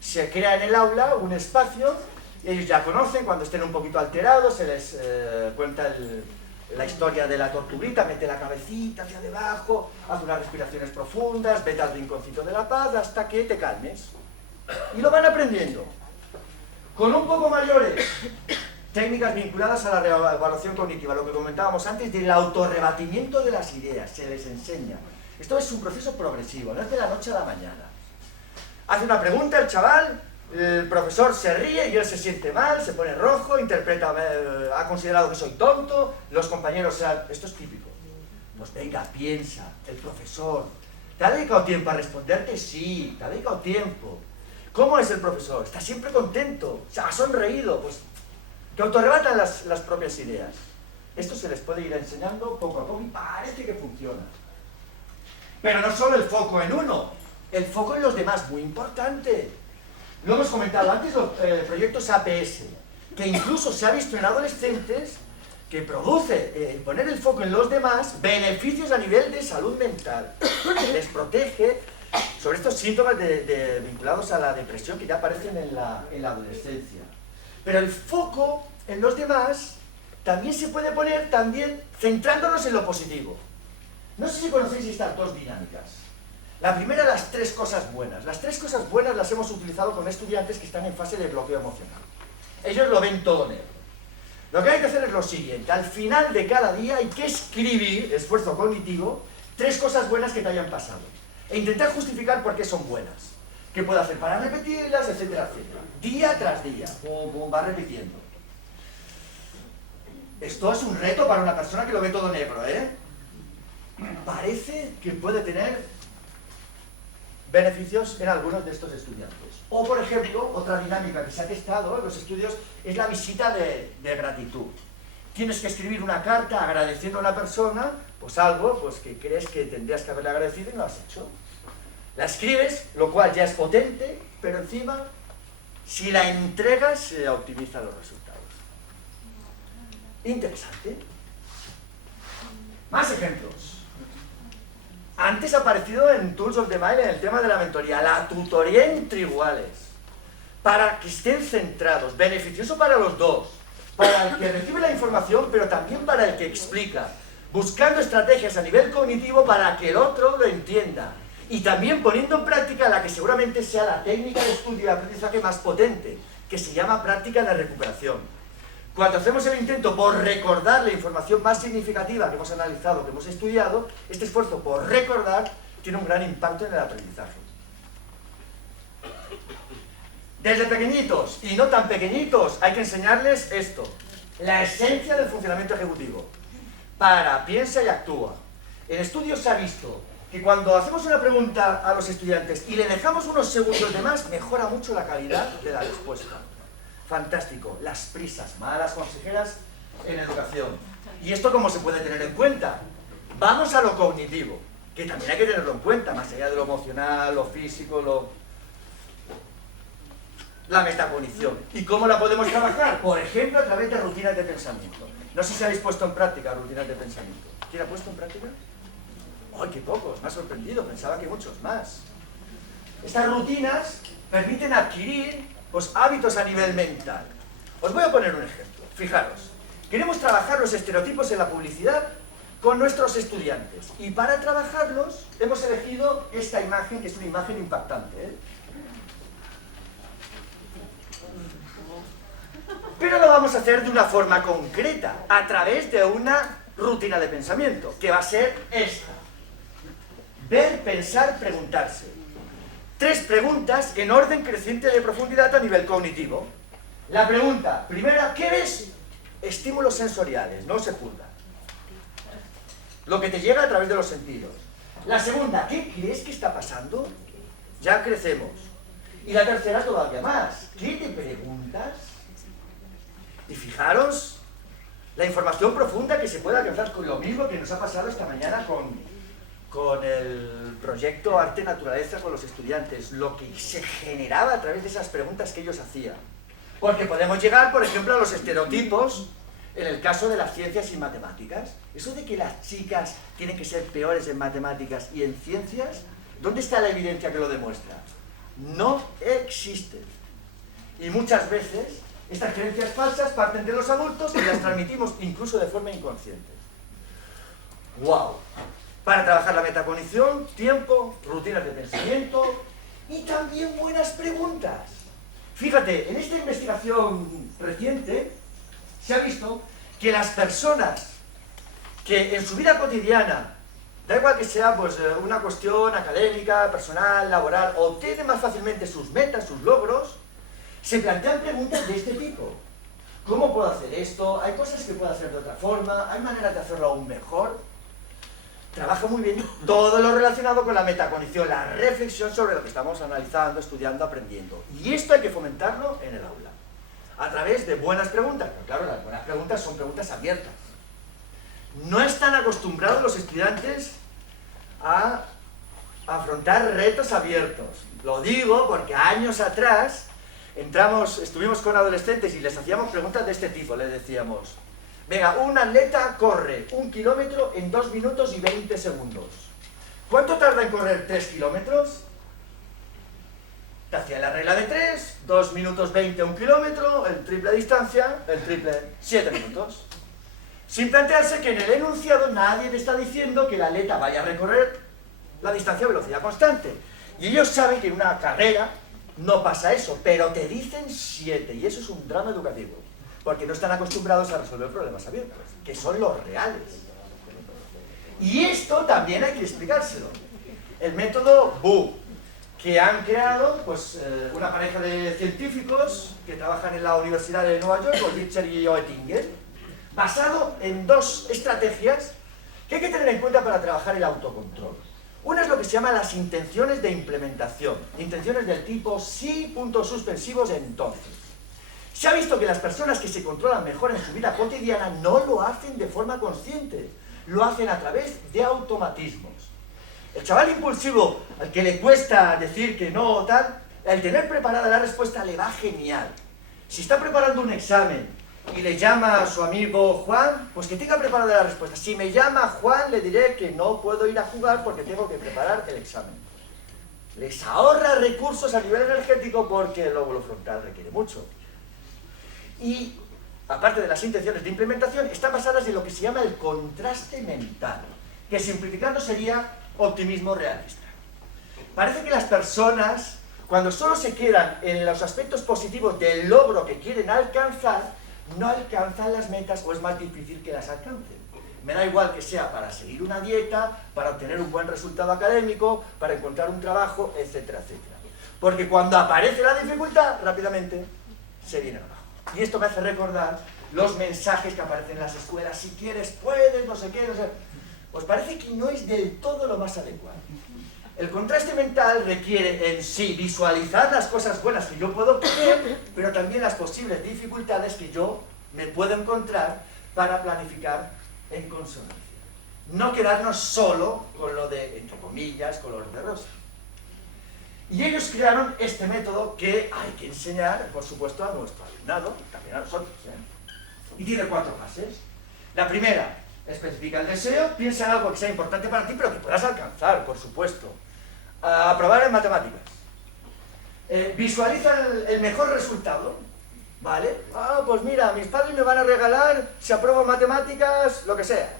Se crea en el aula un espacio, y ellos ya conocen, cuando estén un poquito alterados, se les cuenta la historia de la tortuguita, mete la cabecita hacia debajo, hace unas respiraciones profundas, vete al rinconcito de la paz hasta que te calmes. Y lo van aprendiendo. Con un poco mayores, técnicas vinculadas a la reevaluación cognitiva, lo que comentábamos antes del autorrebatimiento de las ideas, se les enseña. Esto es un proceso progresivo, no es de la noche a la mañana. Hace una pregunta el chaval, el profesor se ríe y él se siente mal, se pone rojo, interpreta, ha considerado que soy tonto, los compañeros, esto es típico. Pues venga, piensa, el profesor, ¿te ha dedicado tiempo a responderte? Sí, te ha dedicado tiempo. ¿Cómo es el profesor? Está siempre contento, se ha sonreído, pues que autorrebatan las propias ideas. Esto se les puede ir enseñando poco a poco y parece que funciona. Pero no solo el foco en uno, el foco en los demás, muy importante. Lo hemos comentado antes, los proyectos APS, que incluso se ha visto en adolescentes que produce poner el foco en los demás beneficios a nivel de salud mental. Les protege sobre estos síntomas vinculados a la depresión que ya aparecen en la adolescencia. Pero el foco en los demás también se puede poner centrándonos en lo positivo. No sé si conocéis estas 2 dinámicas. La primera, las 3 cosas buenas. Las 3 cosas buenas las hemos utilizado con estudiantes que están en fase de bloqueo emocional. Ellos lo ven todo negro. Lo que hay que hacer es lo siguiente. Al final de cada día hay que escribir, esfuerzo cognitivo, 3 cosas buenas que te hayan pasado. E intentar justificar por qué son buenas. ¿Qué puedo hacer para repetirlas, etcétera, etcétera? Día tras día, como va repitiendo. Esto es un reto para una persona que lo ve todo negro, ¿eh? Parece que puede tener beneficios en algunos de estos estudiantes. O, por ejemplo, otra dinámica que se ha testado en los estudios es la visita de gratitud. Tienes que escribir una carta agradeciendo a una persona, pues algo pues que crees que tendrías que haberle agradecido y no lo has hecho. La escribes, lo cual ya es potente, pero encima, si la entregas, se optimizan los resultados. Interesante. Más ejemplos. Antes ha aparecido en Tools of the Mind en el tema de la mentoría, la tutoría entre iguales, para que estén centrados, beneficioso para los dos, para el que recibe la información, pero también para el que explica, buscando estrategias a nivel cognitivo para que el otro lo entienda, y también poniendo en práctica la que seguramente sea la técnica de estudio y aprendizaje más potente, que se llama práctica de recuperación. Cuando hacemos el intento por recordar la información más significativa que hemos analizado, que hemos estudiado, este esfuerzo por recordar tiene un gran impacto en el aprendizaje. Desde pequeñitos y no tan pequeñitos hay que enseñarles esto, la esencia del funcionamiento ejecutivo. Para, piensa y actúa. En estudios se ha visto que cuando hacemos una pregunta a los estudiantes y le dejamos unos segundos de más, mejora mucho la calidad de la respuesta. Fantástico. Las prisas, malas consejeras en educación. ¿Y esto cómo se puede tener en cuenta? Vamos a lo cognitivo, que también hay que tenerlo en cuenta, más allá de lo emocional, lo físico, la metacognición. ¿Y cómo la podemos trabajar? Por ejemplo, a través de rutinas de pensamiento. No sé si habéis puesto en práctica rutinas de pensamiento. ¿Quién ha puesto en práctica? ¡Ay, qué pocos! Me ha sorprendido, pensaba que muchos más. Estas rutinas permiten adquirir pues, hábitos a nivel mental. Os voy a poner un ejemplo. Fijaros, queremos trabajar los estereotipos en la publicidad con nuestros estudiantes. Y para trabajarlos hemos elegido esta imagen, que es una imagen impactante, ¿eh? Pero lo vamos a hacer de una forma concreta, a través de una rutina de pensamiento, que va a ser esta. Ver, pensar, preguntarse. 3 preguntas en orden creciente de profundidad a nivel cognitivo. La pregunta primera, ¿qué ves? Estímulos sensoriales, no se juzga. Lo que te llega a través de los sentidos. La segunda, ¿qué crees que está pasando? Ya crecemos. Y la tercera todavía más. ¿Qué te preguntas? Y fijaros la información profunda que se puede alcanzar con lo mismo que nos ha pasado esta mañana con el proyecto Arte Naturaleza con los estudiantes, lo que se generaba a través de esas preguntas que ellos hacían. Porque podemos llegar, por ejemplo, a los estereotipos en el caso de las ciencias y matemáticas. Eso de que las chicas tienen que ser peores en matemáticas y en ciencias, ¿dónde está la evidencia que lo demuestra? No existe. Y muchas veces estas creencias falsas parten de los adultos y las transmitimos incluso de forma inconsciente. ¡Wow! Para trabajar la metacognición, tiempo, rutinas de pensamiento y también buenas preguntas. Fíjate, en esta investigación reciente se ha visto que las personas que en su vida cotidiana, da igual que sea pues, una cuestión académica, personal, laboral, obtienen más fácilmente sus metas, sus logros, se plantean preguntas de este tipo. ¿Cómo puedo hacer esto? ¿Hay cosas que puedo hacer de otra forma? ¿Hay maneras de hacerlo aún mejor? Trabaja muy bien todo lo relacionado con la metacognición, la reflexión sobre lo que estamos analizando, estudiando, aprendiendo. Y esto hay que fomentarlo en el aula, a través de buenas preguntas. Pero claro, las buenas preguntas son preguntas abiertas. No están acostumbrados los estudiantes a afrontar retos abiertos. Lo digo porque años atrás estuvimos con adolescentes y les hacíamos preguntas de este tipo. Les decíamos, venga, un atleta corre 1 kilómetro en 2 minutos y 20 segundos. ¿Cuánto tarda en correr 3 kilómetros? Te hacía la regla de 3, 2 minutos 20 1 kilómetro, el triple distancia, 7 minutos. Sin plantearse que en el enunciado nadie te está diciendo que el atleta vaya a recorrer la distancia a velocidad constante. Y ellos saben que en una carrera no pasa eso, pero te dicen 7, y eso es un drama educativo, porque no están acostumbrados a resolver problemas abiertos, que son los reales. Y esto también hay que explicárselo. El método BU, que han creado pues, una pareja de científicos que trabajan en la Universidad de Nueva York, Olitzer y Oettinger, basado en 2 estrategias que hay que tener en cuenta para trabajar el autocontrol. Una es lo que se llama las intenciones de implementación, intenciones del tipo sí, puntos suspensivos, entonces. Se ha visto que las personas que se controlan mejor en su vida cotidiana no lo hacen de forma consciente, lo hacen a través de automatismos. El chaval impulsivo, al que le cuesta decir que no o tal, al tener preparada la respuesta le va genial. Si está preparando un examen y le llama a su amigo Juan, pues que tenga preparada la respuesta. Si me llama Juan, le diré que no puedo ir a jugar porque tengo que preparar el examen. Les ahorra recursos a nivel energético porque el lóbulo frontal requiere mucho. Y, aparte de las intenciones de implementación, están basadas en lo que se llama el contraste mental, que simplificando sería optimismo realista. Parece que las personas, cuando solo se quedan en los aspectos positivos del logro que quieren alcanzar, no alcanzan las metas o es más difícil que las alcancen. Me da igual que sea para seguir una dieta, para obtener un buen resultado académico, para encontrar un trabajo, etcétera, etcétera. Porque cuando aparece la dificultad, rápidamente se viene abajo. Y esto me hace recordar los mensajes que aparecen en las escuelas, si quieres, puedes, no sé qué, no sé. Pues parece que no es del todo lo más adecuado. El contraste mental requiere en sí visualizar las cosas buenas que yo puedo obtener, pero también las posibles dificultades que yo me puedo encontrar para planificar en consonancia. No quedarnos solo con lo de, entre comillas, color de rosa. Y ellos crearon este método que hay que enseñar, por supuesto, a nuestro alumnado, también a nosotros, ¿eh? Y tiene 4 fases. La primera, especifica el deseo, piensa en algo que sea importante para ti, pero que puedas alcanzar, por supuesto. Aprobar en matemáticas. Visualiza el mejor resultado, ¿vale? Pues mira, mis padres me van a regalar, si apruebo en matemáticas, lo que sea.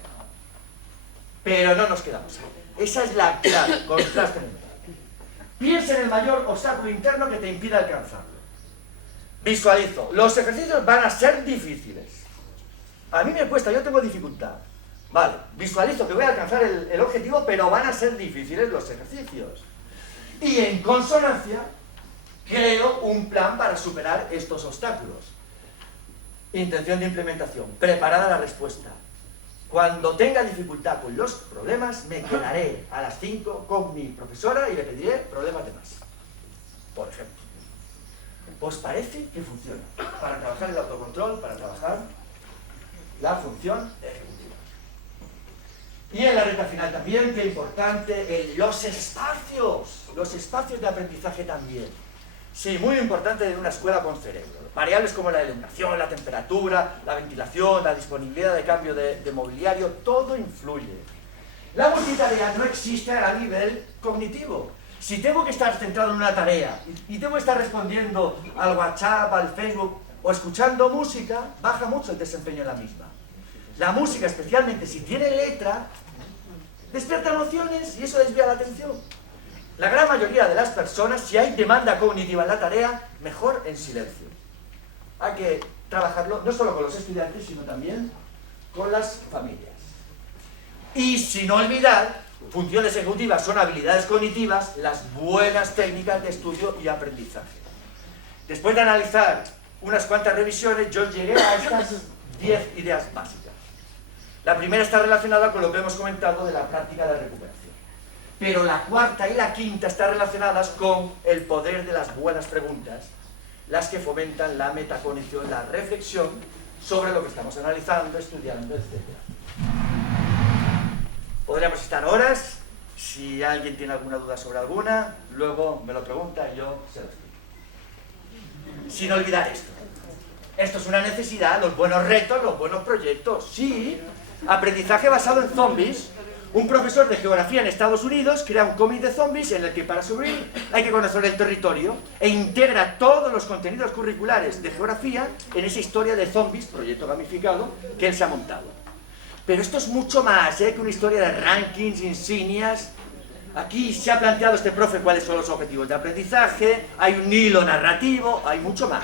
Pero no nos quedamos ahí. Esa es la clave, contraste mental. Piensa en el mayor obstáculo interno que te impida alcanzarlo. Visualizo. Los ejercicios van a ser difíciles. A mí me cuesta, yo tengo dificultad. Vale, visualizo que voy a alcanzar el objetivo, pero van a ser difíciles los ejercicios. Y en consonancia, creo un plan para superar estos obstáculos. Intención de implementación. Preparada la respuesta. Cuando tenga dificultad con los problemas, me quedaré a las 5 con mi profesora y le pediré problemas de más. Por ejemplo. Pues parece que funciona. Para trabajar el autocontrol, para trabajar la función ejecutiva. Y en la recta final también, qué importante, los espacios de aprendizaje también. Sí, muy importante en una escuela con cerebro. Variables como la iluminación, la temperatura, la ventilación, la disponibilidad de cambio de mobiliario, todo influye. La multitarea no existe a nivel cognitivo. Si tengo que estar centrado en una tarea y tengo que estar respondiendo al WhatsApp, al Facebook o escuchando música, baja mucho el desempeño en la misma. La música, especialmente si tiene letra, despierta emociones y eso desvía la atención. La gran mayoría de las personas, si hay demanda cognitiva en la tarea, mejor en silencio. Hay que trabajarlo no solo con los estudiantes, sino también con las familias. Y sin olvidar, funciones ejecutivas son habilidades cognitivas, las buenas técnicas de estudio y aprendizaje. Después de analizar unas cuantas revisiones, yo llegué a estas 10 ideas básicas. La primera está relacionada con lo que hemos comentado de la práctica de recuperación. Pero la cuarta y la quinta están relacionadas con el poder de las buenas preguntas, las que fomentan la metacognición, la reflexión sobre lo que estamos analizando, estudiando, etc. Podríamos estar horas, si alguien tiene alguna duda sobre alguna, luego me lo pregunta y yo se lo explico. Sin olvidar esto. Esto es una necesidad, los buenos retos, los buenos proyectos. Sí, aprendizaje basado en zombies. Un profesor de geografía en Estados Unidos crea un cómic de zombies en el que para sobrevivir hay que conocer el territorio e integra todos los contenidos curriculares de geografía en esa historia de zombies, proyecto gamificado, que él se ha montado. Pero esto es mucho más que una historia de rankings, insignias. Aquí se ha planteado este profe cuáles son los objetivos de aprendizaje, hay un hilo narrativo, hay mucho más.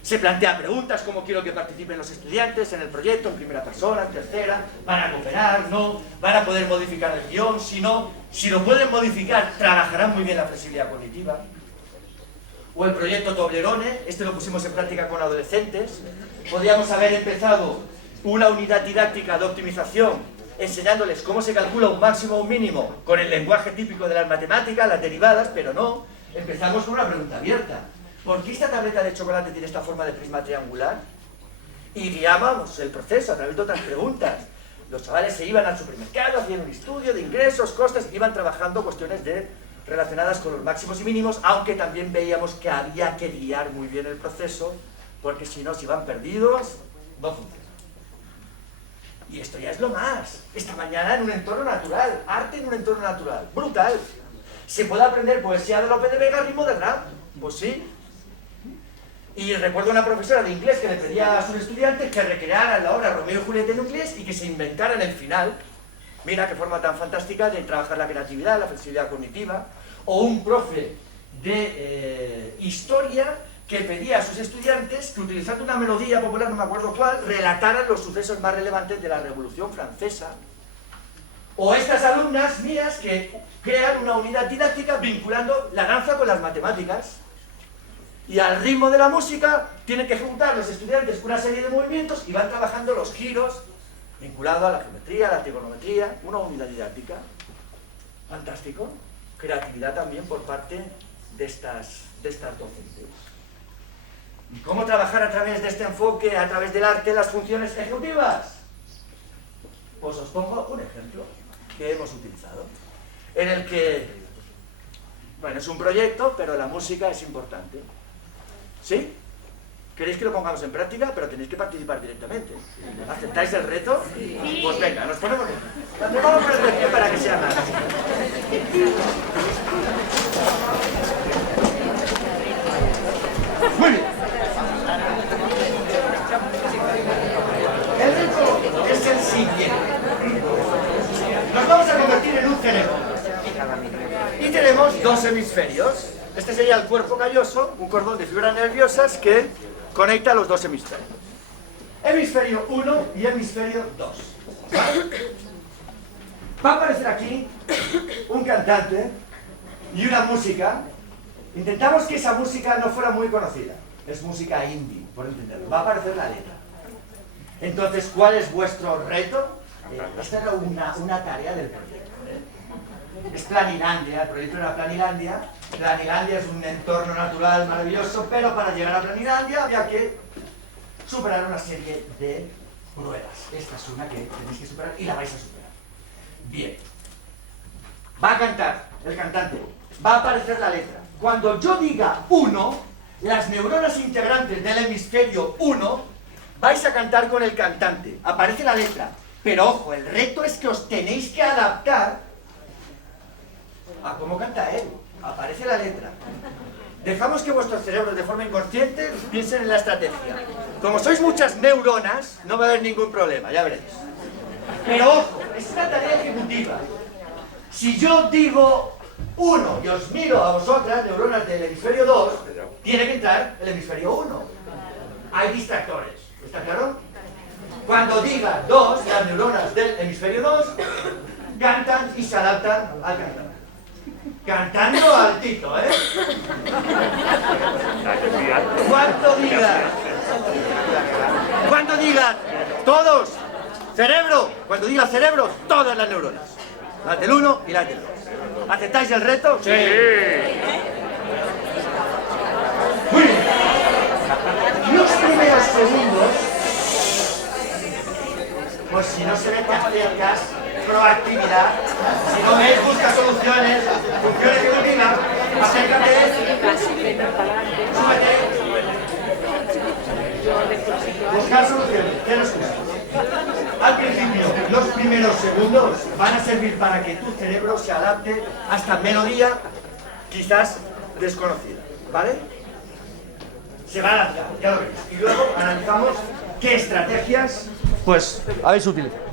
Se plantea preguntas, cómo quiero que participen los estudiantes en el proyecto, en primera persona, en tercera, van a cooperar, no, van a poder modificar el guión, si no, si lo pueden modificar, trabajarán muy bien la flexibilidad cognitiva. O el proyecto Toblerone, este lo pusimos en práctica con adolescentes. Podríamos haber empezado una unidad didáctica de optimización enseñándoles cómo se calcula un máximo o un mínimo con el lenguaje típico de las matemáticas, las derivadas, pero no, empezamos con una pregunta abierta. ¿Por qué esta tableta de chocolate tiene esta forma de prisma triangular? Y guiábamos el proceso a través de otras preguntas. Los chavales se iban al supermercado, hacían un estudio de ingresos, costes, iban trabajando cuestiones relacionadas con los máximos y mínimos, aunque también veíamos que había que guiar muy bien el proceso, porque si no, si van perdidos, no funciona. Y esto ya es lo más. Esta mañana en un entorno natural, arte en un entorno natural, brutal. ¿Se puede aprender poesía de Lope de Vega a ritmo de rap? Pues sí. Y recuerdo a una profesora de inglés que le pedía a sus estudiantes que recrearan la obra Romeo y Julieta en inglés y que se inventaran el final. Mira qué forma tan fantástica de trabajar la creatividad, la flexibilidad cognitiva. O un profe de historia que pedía a sus estudiantes que, utilizando una melodía popular, no me acuerdo cuál, relataran los sucesos más relevantes de la Revolución Francesa. O estas alumnas mías que crean una unidad didáctica vinculando la danza con las matemáticas. Y al ritmo de la música tienen que ejecutar los estudiantes una serie de movimientos y van trabajando los giros vinculados a la geometría, a la trigonometría, una unidad didáctica. Fantástico. Creatividad también por parte de estas docentes. ¿Y cómo trabajar a través de este enfoque, a través del arte, las funciones ejecutivas? Pues os pongo un ejemplo que hemos utilizado, en el que, bueno, es un proyecto, pero la música es importante. ¿Sí? ¿Queréis que lo pongamos en práctica? Pero tenéis que participar directamente. ¿Aceptáis el reto? Pues venga, nos ponemos de pie para que sea más. Muy bien. El reto es el siguiente. Nos vamos a convertir en un cerebro. Y tenemos dos hemisferios. Este sería el cuerpo calloso, un cordón de fibras nerviosas que conecta los dos hemisferios. Hemisferio 1 y hemisferio 2. Va a aparecer aquí un cantante y una música. Intentamos que esa música no fuera muy conocida. Es música indie, por entenderlo. Va a aparecer la letra. Entonces, ¿cuál es vuestro reto? Esta era una tarea del proyecto. Es Planilandia, el proyecto era Planilandia. Planilandia es un entorno natural maravilloso, pero para llegar a Planilandia había que superar una serie de pruebas. Esta es una que tenéis que superar y la vais a superar. Bien. Va a cantar el cantante. Va a aparecer la letra. Cuando yo diga 1, las neuronas integrantes del hemisferio 1 vais a cantar con el cantante. Aparece la letra. Pero ojo, el reto es que os tenéis que adaptar a cómo canta él. Aparece la letra. Dejamos que vuestros cerebros de forma inconsciente piensen en la estrategia. Como sois muchas neuronas, no va a haber ningún problema, ya veréis. Pero ojo, es una tarea ejecutiva. Si yo digo 1 y os miro a vosotras, neuronas del hemisferio 2, tiene que entrar el hemisferio 1. Hay distractores, ¿está claro? Cuando diga 2, las neuronas del hemisferio 2 cantan y se adaptan al cantante. Cantando altito, ¿eh? Cuando diga todos, cerebro, cuando diga cerebro, todas las neuronas. Las del 1 y las del 2. ¿Aceptáis el reto? Sí. Muy bien. Los primeros segundos, pues si no se ve que acercas, proactividad. Si no ves, busca soluciones. Función ejecutiva. Acércate. Súbete. Buscar soluciones. Cero excusas. Al principio, los primeros segundos van a servir para que tu cerebro se adapte a esta melodía, quizás desconocida. ¿Vale? Se va a adaptar, ya lo veis. Y luego analizamos qué estrategias pues habéis utilizado.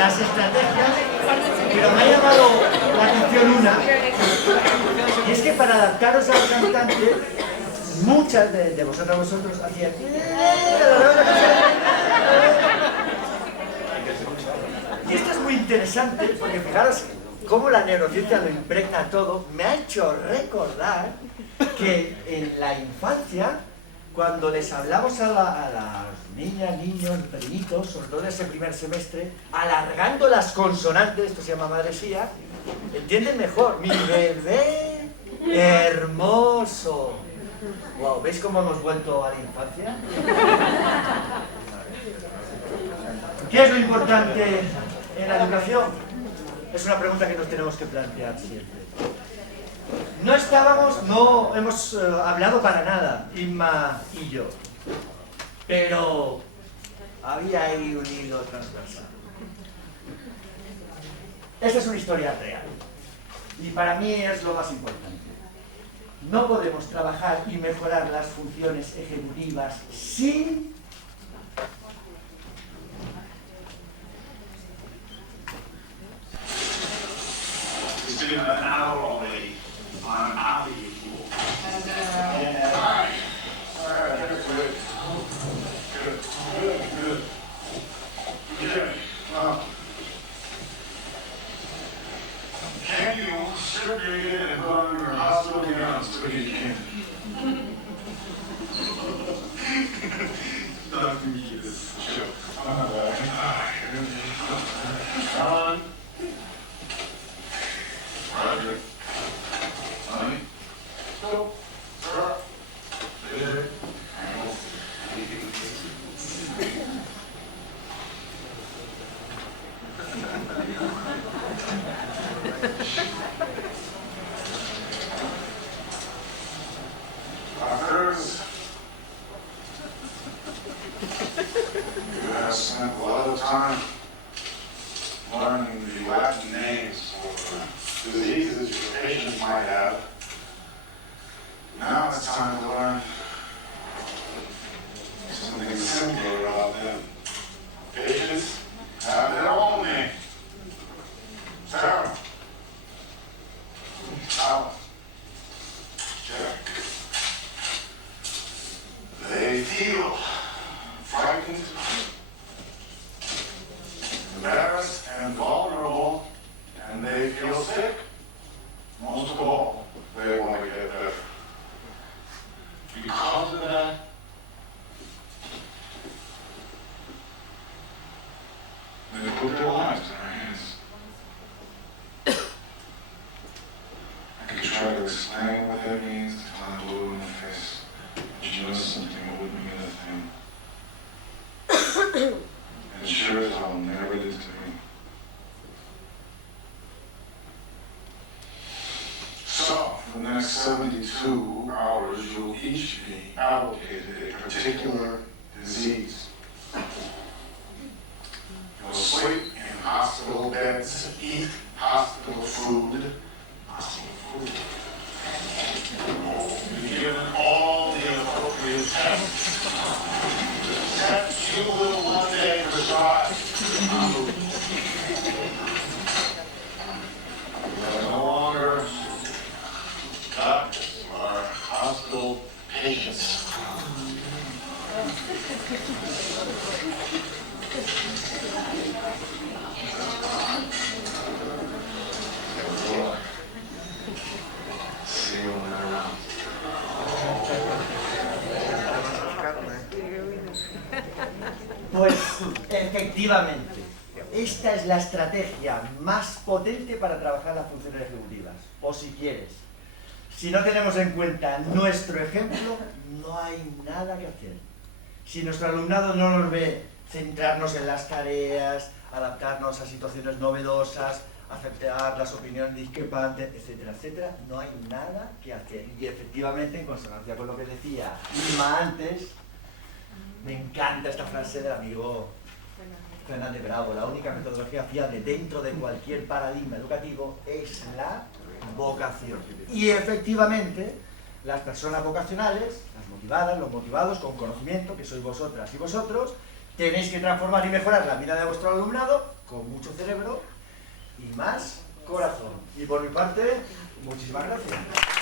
las estrategias, pero me ha llamado la atención una, y es que para adaptaros al cantante, muchas de vosotros hacían... Y esto es muy interesante, porque fijaros cómo la neurociencia lo impregna todo. Me ha hecho recordar que en la infancia, cuando les hablamos a las niñas, niños, pequeñitos, sobre todo en ese primer semestre, alargando las consonantes, esto se llama madresía, entienden mejor. Mi bebé hermoso. Wow, ¿veis cómo hemos vuelto a la infancia? ¿Qué es lo importante en la educación? Es una pregunta que nos tenemos que plantear siempre. No hemos hablado para nada, Inma y yo, pero había ahí un hilo transversal. Esta es una historia real, y para mí es lo más importante. No podemos trabajar y mejorar las funciones ejecutivas sin It's been an hour already. I'm out of here, fool. Good. Okay. Can you segregate and put on your hospital gowns as quick as you can? Dr. Mead is chill. On. Roger. Honey. Go. Visit. Doctors, you have spent a lot of time learning the Latin names for diseases your patients might have. Now it's time to learn something simpler about them. Patients have their own name. Sarah. Alan. Jack. They feel frightened, embarrassed, and vulnerable, and they feel sick. Most of all, they want to get better. Because of that, they put their lives in our hands. I could try to explain what that means until I'm blue in the face. But you know something, it wouldn't mean a thing. And sure as hell never did to me. So, for the next 72 hours, you'll each be allocated a particular disease. You'll sleep in hospital beds, eat hospital food. You'll be given all the appropriate tests. Tests you will one day prescribe. You are no longer doctors, you are hospital patients. See you when I'm around. Pues efectivamente, esta es la estrategia más potente para trabajar las funciones ejecutivas. O si quieres, si no tenemos en cuenta nuestro ejemplo, no hay nada que hacer. Si nuestro alumnado no nos ve centrarnos en las tareas, adaptarnos a situaciones novedosas, aceptar las opiniones discrepantes, etcétera, etcétera, no hay nada que hacer. Y efectivamente, en consonancia con lo que decía Inma antes, me encanta esta frase del amigo Fernández Bravo: la única metodología fiable dentro de cualquier paradigma educativo es la vocación. Y efectivamente, las personas vocacionales, las motivadas, los motivados, con conocimiento, que sois vosotras y vosotros, tenéis que transformar y mejorar la vida de vuestro alumnado con mucho cerebro y más corazón. Y por mi parte, muchísimas gracias.